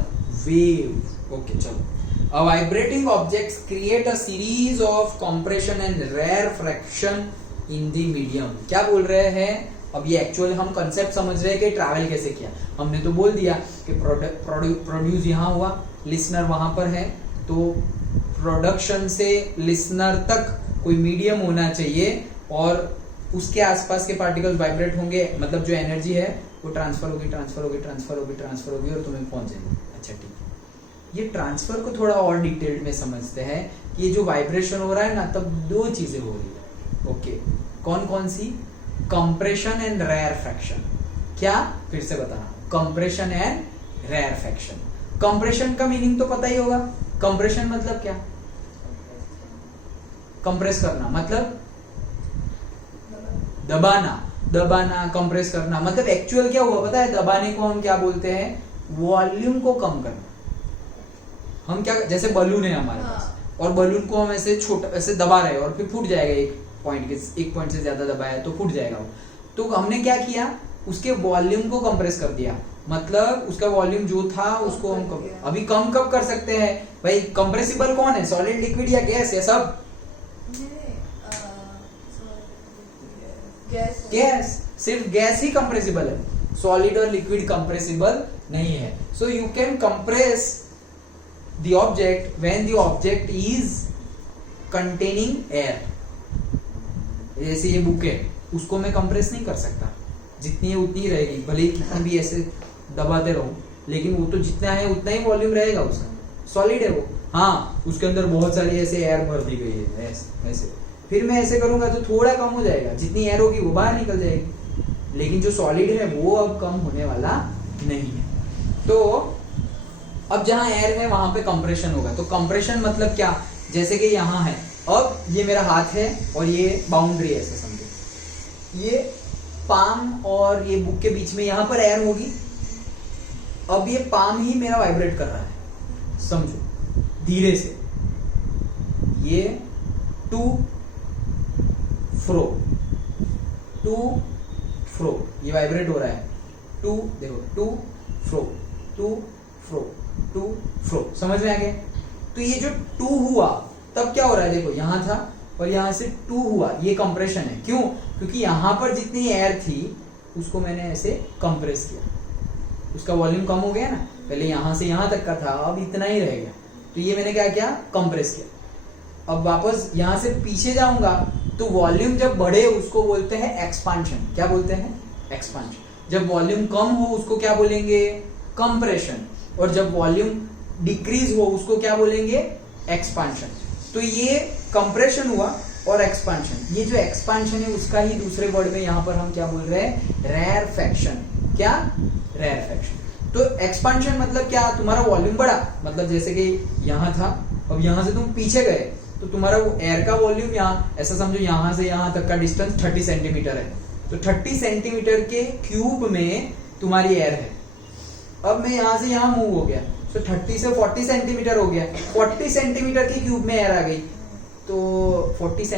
wave. Okay, चलो. A vibrating objects create a series of compression and rarefaction in the medium. क्या बोल रहे हैं? अब ये एक्चुअल हम कंसेप्ट समझ रहे हैं कि ट्रैवल कैसे किया. हमने तो बोल दिया कि प्रोड्यूस यहाँ हुआ, लिसनर वहां पर है, तो प्रोडक्शन से लिसनर तक कोई मीडियम होना चाहिए, और उसके आसपास के पार्टिकल्स वाइब्रेट होंगे, मतलब जो एनर्जी है वो ट्रांसफर होगी, ट्रांसफर होगी, ट्रांसफर होगी, ट्रांसफर होगी, और तुम्हें पहुंच जाएगी. अच्छा, ठीक है. ये ट्रांसफर को थोड़ा और डिटेल्ड में समझते हैं कि ये जो वाइब्रेशन हो रहा है ना, तब दो चीजें हो रही है. ओके, कौन कौन सी? Compression and rarefaction. क्या? फिर से बताना, कंप्रेशन एंड रेयरफैक्शन. कंप्रेशन का मीनिंग तो पता ही होगा. कंप्रेशन मतलब क्या? कंप्रेस करना, मतलब दबाना. दबाना, कंप्रेस करना, मतलब एक्चुअल क्या हुआ पता है? दबाने को हम क्या बोलते हैं? वॉल्यूम को कम करना. हम क्या, जैसे बलून है हमारे पास, और बलून को हम ऐसे छोटा ऐसे दबा रहे हैं और फिर फूट जाएगा. एक पॉइंट से ज्यादा दबाया तो फूट जाएगा वो. तो हमने क्या किया? उसके वॉल्यूम को कंप्रेस कर दिया. मतलब उसका वॉल्यूम जो था उसको हम अभी कम कब कर सकते हैं भाई? कंप्रेसिबल कौन है? सॉलिड, लिक्विड या गैस? या सब? गैस. सिर्फ गैस ही कंप्रेसिबल है, सॉलिड और लिक्विड कंप्रेसिबल नहीं है. So you can compress the object when the object is containing air, जैसे ये बुक है उसको मैं कंप्रेस नहीं कर सकता, जितनी है उतनी रहेगी, भले ही कितना भी ऐसे दबाते रहो, लेकिन वो तो जितना है उतना ही वॉल्यूम रहेगा उसका, सॉलिड है वो। हाँ, उसके अंदर बहुत सारी ऐसे एयर भर दी गई है ऐसे, फिर मैं ऐसे करूंगा तो थोड़ा कम हो जाएगा, जितनी एयर होगी वो बाहर निकल जाएगी, लेकिन जो सॉलिड है वो अब कम होने वाला नहीं है। तो अब जहां एयर है वहां पे कंप्रेशन होगा। तो कंप्रेशन मतलब क्या, जैसे कि यहाँ है, अब ये मेरा हाथ है और ये बाउंड्री है, ऐसे समझो, ये पाम और ये बुक के बीच में यहाँ पर एयर होगी। अब ये पाम ही मेरा वाइब्रेट कर रहा है, समझो, धीरे से, ये टू फ्रो ये वाइब्रेट हो रहा है, टू, देखो, टू फ्रो, समझ में आ गया। तो ये जो टू हुआ तब क्या हो रहा है, देखो यहां था और यहां से टू हुआ, ये कंप्रेशन है। क्यों? क्योंकि यहां पर जितनी एयर थी उसको मैंने ऐसे कंप्रेस किया, उसका वॉल्यूम कम हो गया ना, पहले यहां से यहां तक का था, अब इतना ही रह गया, तो ये मैंने क्या किया, कंप्रेस किया। अब वापस यहां से पीछे जाऊंगा तो वॉल्यूम जब बढ़े उसको बोलते हैं एक्सपांशन। क्या बोलते हैं? एक्सपांशन। जब वॉल्यूम कम हो उसको क्या बोलेंगे? कंप्रेशन। और जब वॉल्यूम डिक्रीज हो उसको क्या बोलेंगे? एक्सपांशन। तो ये कंप्रेशन हुआ और एक्सपांशन, ये जो एक्सपांशन है उसका ही दूसरे वर्ड में यहां पर हम क्या बोल रहे हैं? रेरफेक्शन। क्या? रेरफेक्शन। तो एक्सपांशन मतलब क्या? तुम्हारा वॉल्यूम बढ़ा, मतलब जैसे कि यहां था, अब यहां से तुम पीछे गए तो तुम्हारा वो एयर का वॉल्यूम यहाँ, ऐसा समझो यहां से यहां तक का डिस्टेंस 30 सेंटीमीटर है, तो 30 सेंटीमीटर के क्यूब में तुम्हारी एयर है। अब मैं यहां से यहां मूव हो गया तो 30 से 40 सेंटीमीटर हो गया, 40 सेंटीमीटर के क्यूब में एयर आ गई, तो 30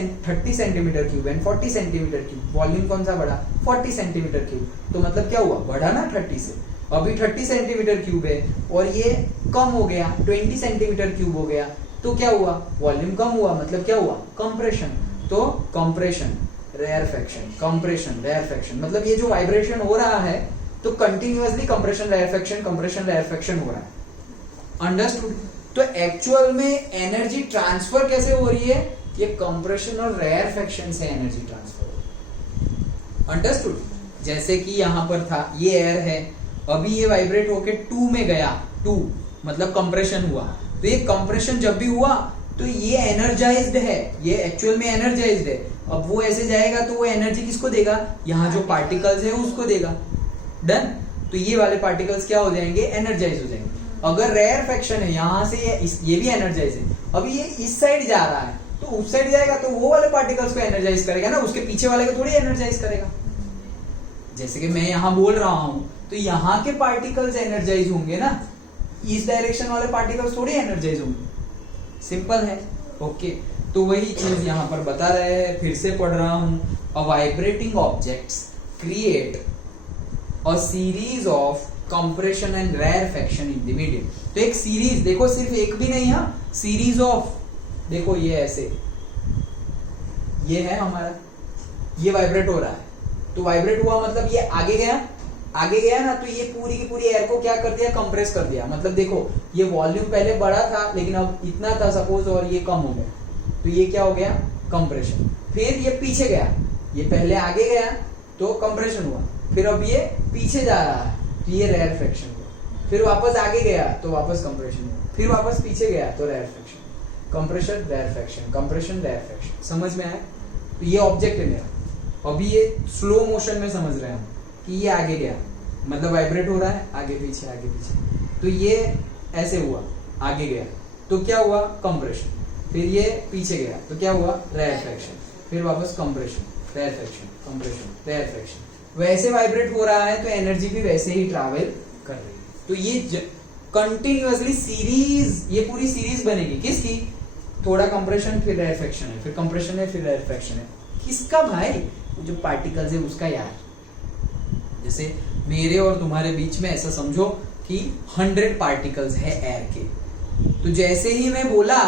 centimetre cube and 40 centimetre cube, volume कौन सा बढ़ा? 40 सेंटीमीटर क्यूब। तो मतलब क्या हुआ? बढ़ा ना 30 से, अभी 30 सेंटीमीटर क्यूब है और ये कम हो गया, 20 सेंटीमीटर क्यूब हो गया, तो क्या हुआ? वॉल्यूम कम हुआ, मतलब क्या हुआ? कंप्रेशन। तो कंप्रेशन, रेयरफेक्शन, कंप्रेशन, रेयरफेक्शन, मतलब ये जो वाइब्रेशन हो रहा है तो कंटिन्यूअसली कंप्रेशन रेयरफेक्शन हो रहा है। अंडरस्टूड? तो एक्चुअल में एनर्जी ट्रांसफर कैसे हो रही है? ये कंप्रेशन और रेयरफेक्शन से एनर्जी ट्रांसफर हो रही है। अंडरस्टूड? जैसे कि यहां पर था, ये एयर है, अभी ये वाइब्रेट होके 2 में गया, 2 मतलब कंप्रेशन हुआ, तो ये कंप्रेशन जब भी हुआ तो ये एनर्जाइज्ड है, ये एक्चुअल में एनर्जाइज्ड है। अब वो ऐसे जाएगा तो वो एनर्जी किसको देगा? यहाँ जो पार्टिकल्स है उसको देगा। डन? तो ये वाले पार्टिकल्स क्या हो जाएंगे? एनर्जाइज हो जाएंगे। अगर रेयरफेक्शन है, यहां से ये भी एनर्जाइज है, अभी ये इस साइड जा रहा है तो उस साइड जाएगा तो वो वाले पार्टिकल्स को एनर्जाइज करेगा ना, उसके पीछे वाले को थोड़ी एनर्जाइज करेगा। जैसे कि मैं यहां बोल रहा हूं तो यहां के पार्टिकल्स एनर्जाइज होंगे ना, इस डायरेक्शन वाले पार्टिकल्स थोड़ी एनर्जाइज होंगे। सिंपल है। ओके, तो वही चीज यहां पर बता रहे हैं, फिर से पढ़ रहा हूं। अ vibrating objects create a series of compression and rarefaction in the medium. तो एक सीरीज, देखो सिर्फ एक भी नहीं, हाँ, सीरीज ऑफ, देखो ये ऐसे, ये है हमारा, ये वाइब्रेट हो रहा है, तो वाइब्रेट हुआ मतलब ये आगे गया ना, तो ये पूरी की पूरी एयर को क्या कर दिया? कंप्रेस कर दिया। मतलब देखो ये वॉल्यूम पहले बड़ा था लेकिन अब इतना था सपोज, और ये कम हो गया, तो ये क्या हो गया? कंप्रेशन। फिर ये पीछे गया, ये पहले आगे गया तो कंप्रेशन हुआ, फिर अब ये पीछे जा रहा है तो ये रेयरफेक्शन हुआ, फिर वापस आगे गया तो वापस कंप्रेशन हुआ, फिर वापस पीछे गया तो rarefaction, compression rarefaction, compression rarefaction. समझ में आया? तो ये ऑब्जेक्ट है मेरा, अभी ये स्लो मोशन में समझ रहे हैं कि ये आगे गया, मतलब वाइब्रेट हो रहा है, आगे पीछे, तो ये ऐसे हुआ, आगे गया तो क्या हुआ? कंप्रेशन। फिर ये पीछे गया तो क्या हुआ? रेयरफेक्शन। फिर वापस कंप्रेशन, रेयरफेक्शन, कंप्रेशन, रेयरफेक्शन। वैसे वाइब्रेट हो रहा है तो एनर्जी भी वैसे ही ट्रैवल कर रही है। तो ये कंटिन्यूअसली सीरीज, ये पूरी सीरीज बनेगी किसकी? थोड़ा कंप्रेशन फिर रेयरफेक्शन है, फिर कंप्रेशन है, फिर रेयरफेक्शन है। किसका भाई? जो पार्टिकल्स है उसका यार। जैसे मेरे और तुम्हारे बीच में ऐसा समझो कि 100 पार्टिकल्स है एयर के, तो जैसे ही मैं बोला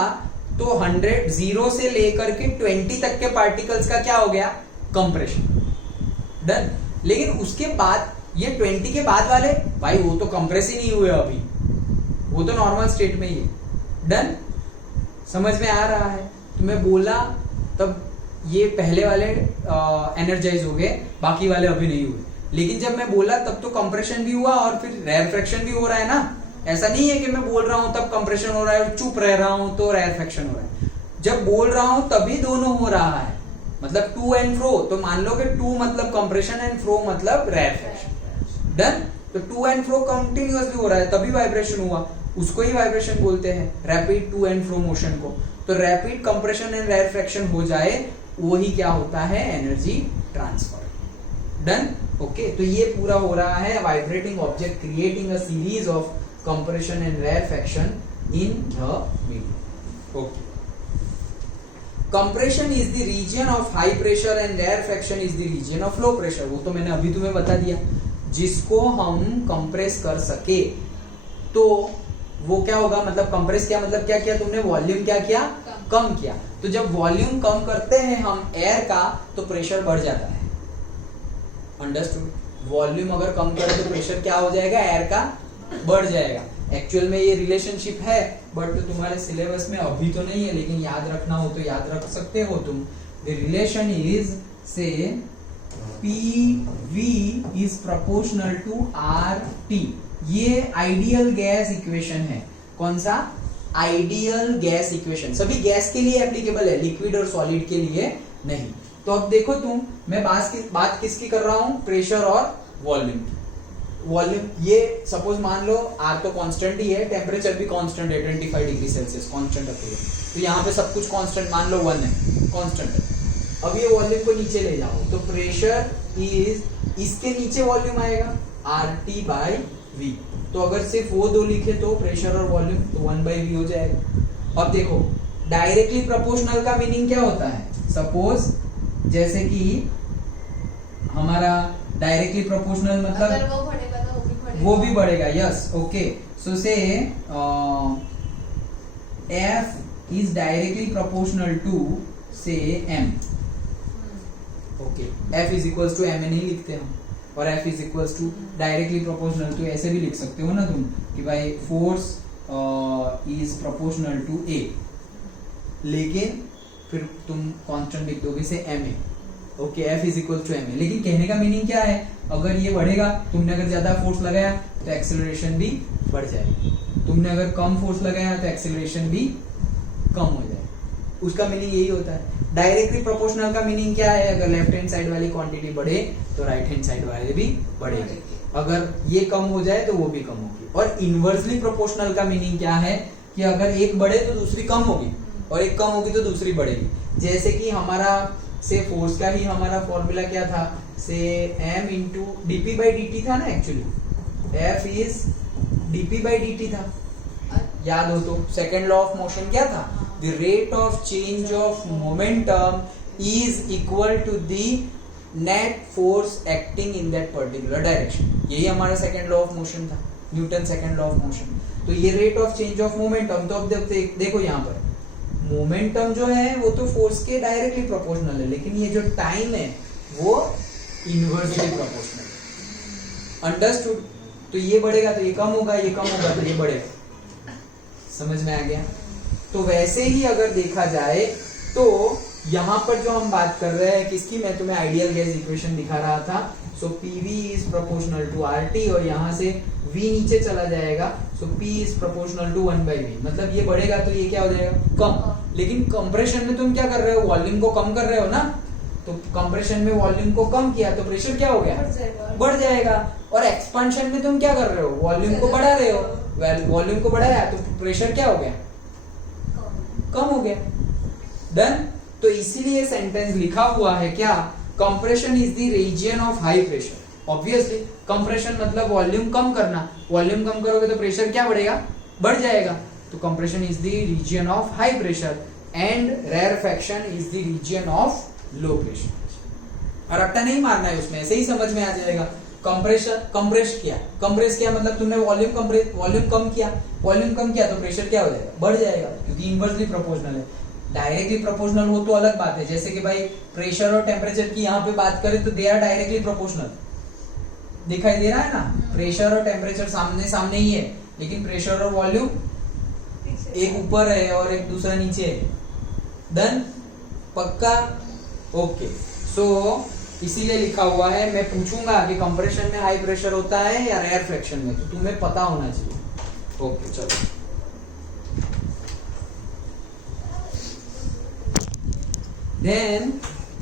तो 100, 0 से लेकर के 20 तक के पार्टिकल्स का क्या हो गया? कंप्रेशन। डन? लेकिन उसके बाद ये 20 के बाद वाले भाई वो तो कंप्रेस ही नहीं हुए अभी, वो तो नॉर्मल स्टेट में ही है। डन? समझ में आ रहा है? तो मैं बोला तब ये पहले वाले एनर्जाइज हो गए, बाकी वाले अभी नहीं हुए। लेकिन जब मैं बोला तब तो कंप्रेशन भी हुआ और फिर रेयरफेक्शन भी हो रहा है ना। ऐसा नहीं है कि मैं बोल रहा हूं तब कंप्रेशन हो रहा है और चुप रह रहा हूं तो रेयरफेक्शन हो रहा है। जब बोल रहा हूं तभी दोनों हो रहा है, मतलब टू एंड फ्रो। तो मान लो कि टू मतलब कंप्रेशन एंड फ्रो मतलब रेयरफेक्शन। डन। तो टू एंड फ्रो कंटिन्यूअसली हो रहा है तभी वाइब्रेशन हुआ, उसको ही वाइब्रेशन बोलते हैं, rapid to and fro motion को। तो रैपिड कंप्रेशन एंड रेयरफेक्शन हो जाए वही क्या होता है, एनर्जी ट्रांसफर। डन। ओके, तो ये पूरा हो रहा है vibrating object creating a series of compression and rarefaction in the medium. Okay, compression is the region of high pressure and rarefaction is the region of low pressure. वो तो मैंने अभी तुम्हें बता दिया। जिसको हम कंप्रेस कर सके तो वो क्या होगा, मतलब कंप्रेस क्या मतलब क्या किया तुमने, वॉल्यूम क्या किया, कम किया। तो जब वॉल्यूम कम करते हैं हम एयर का तो प्रेशर बढ़ जाता है। अंडरस्टूड। वॉल्यूम अगर कम करें तो प्रेशर क्या हो जाएगा, एयर का बढ़ जाएगा। एक्चुअल में ये रिलेशनशिप है बट तो तुम्हारे सिलेबस में अभी तो नहीं है, लेकिन याद रखना हो तो याद रख सकते हो तुम। The relation is say PV is proportional to RT। ये आइडियल गैस इक्वेशन है। कौन सा, आइडियल गैस इक्वेशन। सभी गैस के लिए एप्लीकेबल है, लिक्विड और सॉलिड के लिए नहीं। तो अब देखो तुम, मैं बात किसकी कर रहा हूं, प्रेशर और वॉल्यूम की। वॉल्यूम ये सपोज मान लो R तो कांस्टेंट ही है, टेम्परेचर भी कांस्टेंट है 25 डिग्री सेल्सियस कांस्टेंट रखिए। तो यहाँ पे सब कुछ कांस्टेंट मान लो 1 है, कांस्टेंट है। अब ये वॉल्यूम को नीचे ले जाओ तो प्रेशर इज, इसके नीचे वॉल्यूम आएगा RT/V। तो अगर सिर्फ वो दो लिखे तो प्रेशर और वॉल्यूम तो 1/V हो जाएगा। अब देखो डायरेक्टली प्रोपोर्शनल का मीनिंग क्या होता है, सपोज जैसे कि हमारा डायरेक्टली प्रोपोर्शनल मतलब अगर वो बढ़ेगा तो वो भी बढ़ेगा। Yes, okay. So say F is directly proportional to say M। Okay, F is equal to M नहीं लिखते हम, और F is equal to directly proportional to ऐसे भी लिख सकते हो ना तुम कि भाई force is proportional to A, लेकिन फिर तुम कांस्टेंट लिख दोगे से M है। Okay, F is equal to M है। लेकिन कहने का मीनिंग क्या है, अगर ये बढ़ेगा, तुमने अगर ज्यादा फोर्स लगाया तो एक्सेलरेशन भी बढ़ जाएगी, तुमने अगर कम फोर्स लगाया तो एक्सेलरेशन भी कम हो जाएगा। उसका मीनिंग यही होता है। डायरेक्टली प्रोपोर्शनल का मीनिंग क्या है, अगर लेफ्ट हैंड साइड वाली क्वांटिटी बढ़े तो राइट हैंड साइड वाले भी बढ़ेगी, अगर ये कम हो जाए तो वो भी कम होगी। और इनवर्सली प्रोपोर्शनल का मीनिंग क्या है कि अगर एक बढ़े तो दूसरी कम होगी, और एक कम होगी तो दूसरी बढ़ेगी। जैसे कि हमारा से फोर्स का ही हमारा फॉर्मूला क्या था, से m इंटू dp/dt था ना। एक्चुअली F इज dp/dt था, याद हो तो। सेकेंड लॉ ऑफ मोशन क्या था, the rate of change of momentum is equal to the net force acting in that particular direction. यही हमारा सेकेंड लॉ ऑफ मोशन था, Newton second law of motion. तो ये rate of change of momentum, तो अब देखो यहाँ पर मोमेंटम जो है वो तो फोर्स के डायरेक्टली प्रोपोर्शनल है, लेकिन ये जो टाइम है वो इनवर्सली प्रोपोर्शनल। अंडरस्टूड। तो ये बढ़ेगा तो ये कम होगा, ये कम होगा तो ये बढ़ेगा। समझ में आ गया। तो वैसे ही अगर देखा जाए तो यहाँ पर जो हम बात कर रहे हैं किसकी, मैं तुम्हें आइडियल गैस इक्वेशन दिखा रहा था। So PV is proportional to RT, और यहाँ से V नीचे चला जाएगा, so P is proportional to 1/V। मतलब ये बढ़ेगा तो ये क्या हो जाएगा, कम। लेकिन कंप्रेशन में तुम क्या कर रहे हो, वॉल्यूम को कम कर रहे हो ना। तो कंप्रेशन में वॉल्यूम को कम किया तो प्रेशर क्या हो गया, बढ़ जाएगा। और एक्सपांशन में तुम क्या कर रहे हो, वॉल्यूम को बढ़ा रहे हो, वॉल्यूम को बढ़ाया तो प्रेशर क्या हो गया, कम हो गया। डन। तो इसीलिए सेंटेंस लिखा हुआ है क्या, compression is the region of high pressure. Obviously compression मतलब वॉल्यूम कम करना, वॉल्यूम कम करोगे तो प्रेशर क्या बढ़ेगा, बढ़ जाएगा। तो compression is the region of high pressure and rarefaction is the region of low pressure. और रट्टा नहीं मारना है उसमें, ऐसे ही समझ में आ जाएगा। कंप्रेस किया मतलब तुमने वॉल्यूम कम किया, वॉल्यूम कम किया तो प्रेशर क्या हो जाएगा, बढ़ जाएगा, क्योंकि इनवर्सली प्रोपोर्शनल है। डायरेक्टली प्रोपोर्शनल हो तो अलग बात है, जैसे कि भाई प्रेशर और टेम्परेचर की यहाँ पे बात करें तो दे आर डायरेक्टली प्रोपोर्शनल। दिखाई दे रहा है ना, प्रेशर और टेम्परेचर सामने सामने ही है, लेकिन प्रेशर और वॉल्यूम एक ऊपर है और एक दूसरा नीचे है। डन, पक्का, ओके। सो इसीलिए लिखा हुआ है, मैं पूछूंगा कि कंप्रेशन में हाई प्रेशर होता है या रेयर फ्रैक्शन में, तो तुम्हें पता होना चाहिए। ओके चलो, देन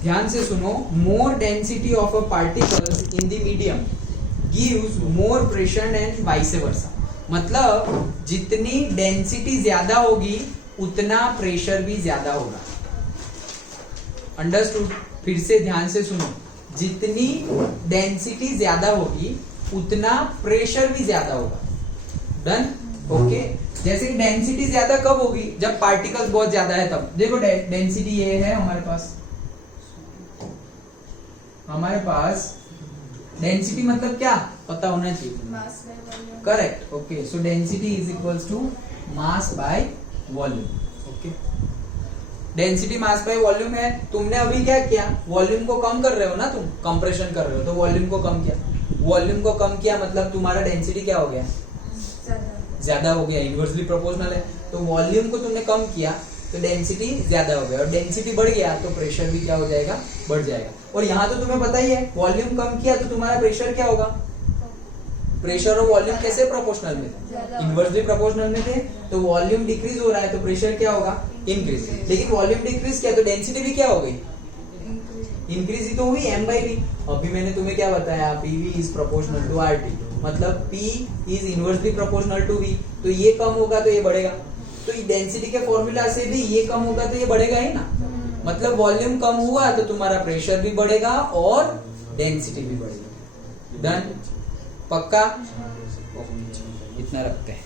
ध्यान से सुनो, more density of a particles in the medium gives more pressure and vice versa. मतलब जितनी डेंसिटी ज्यादा होगी उतना प्रेशर भी ज्यादा होगा। अंडरस्टूड? फिर से ध्यान से सुनो, जितनी डेंसिटी ज्यादा होगी उतना प्रेशर भी ज्यादा होगा। Done, okay. जैसे कि डेंसिटी ज्यादा कब होगी? जब पार्टिकल्स बहुत ज्यादा है तब। देखो डेंसिटी ये है हमारे पास डेंसिटी मतलब क्या पता होना चाहिए, mass by volume. Correct, okay. So density is equals to mass by volume. Okay, density mass by volume है। तुमने अभी क्या किया, वॉल्यूम को कम कर रहे हो ना, तुम कंप्रेशन कर रहे हो तो वॉल्यूम को कम किया। वॉल्यूम को कम किया मतलब तुम्हारा डेंसिटी क्या हो गया? ज्यादा हो गया, इनवर्सली प्रोपोर्शनल है। तो वॉल्यूम को तुमने कम किया तो डेंसिटी ज्यादा हो गया, और डेंसिटी बढ़ गया तो प्रेशर भी क्या हो जाएगा? बढ़ जाएगा। और यहाँ तो तुम्हें पता ही है, वॉल्यूम कम किया तो तुम्हारा प्रेशर क्या होगा? प्रेशर और वॉल्यूम कैसे प्रोपोर्शनल में थे? इनवर्सली प्रोपोर्शनल में थे। तो वॉल्यूम डिक्रीज हो रहा है तो प्रेशर क्या होगा? इंक्रीज। लेकिन वॉल्यूम डिक्रीज किया तो डेंसिटी भी क्या हो गई? इंक्रीज ही तो हुई, m by v। अभी मैंने तुम्हें क्या बताया, pv is proportional to rt, मतलब p is inversely proportional to v। तो ये कम होगा तो ये बढ़ेगा, तो डेंसिटी के फॉर्मूला से भी ये कम होगा तो ये बढ़ेगा ही ना। मतलब वॉल्यूम कम हुआ तो तुम्हारा प्रेशर भी बढ़ेगा और डेंसिटी भी बढ़ेगी। डन, पक्का? इतना रखते हैं।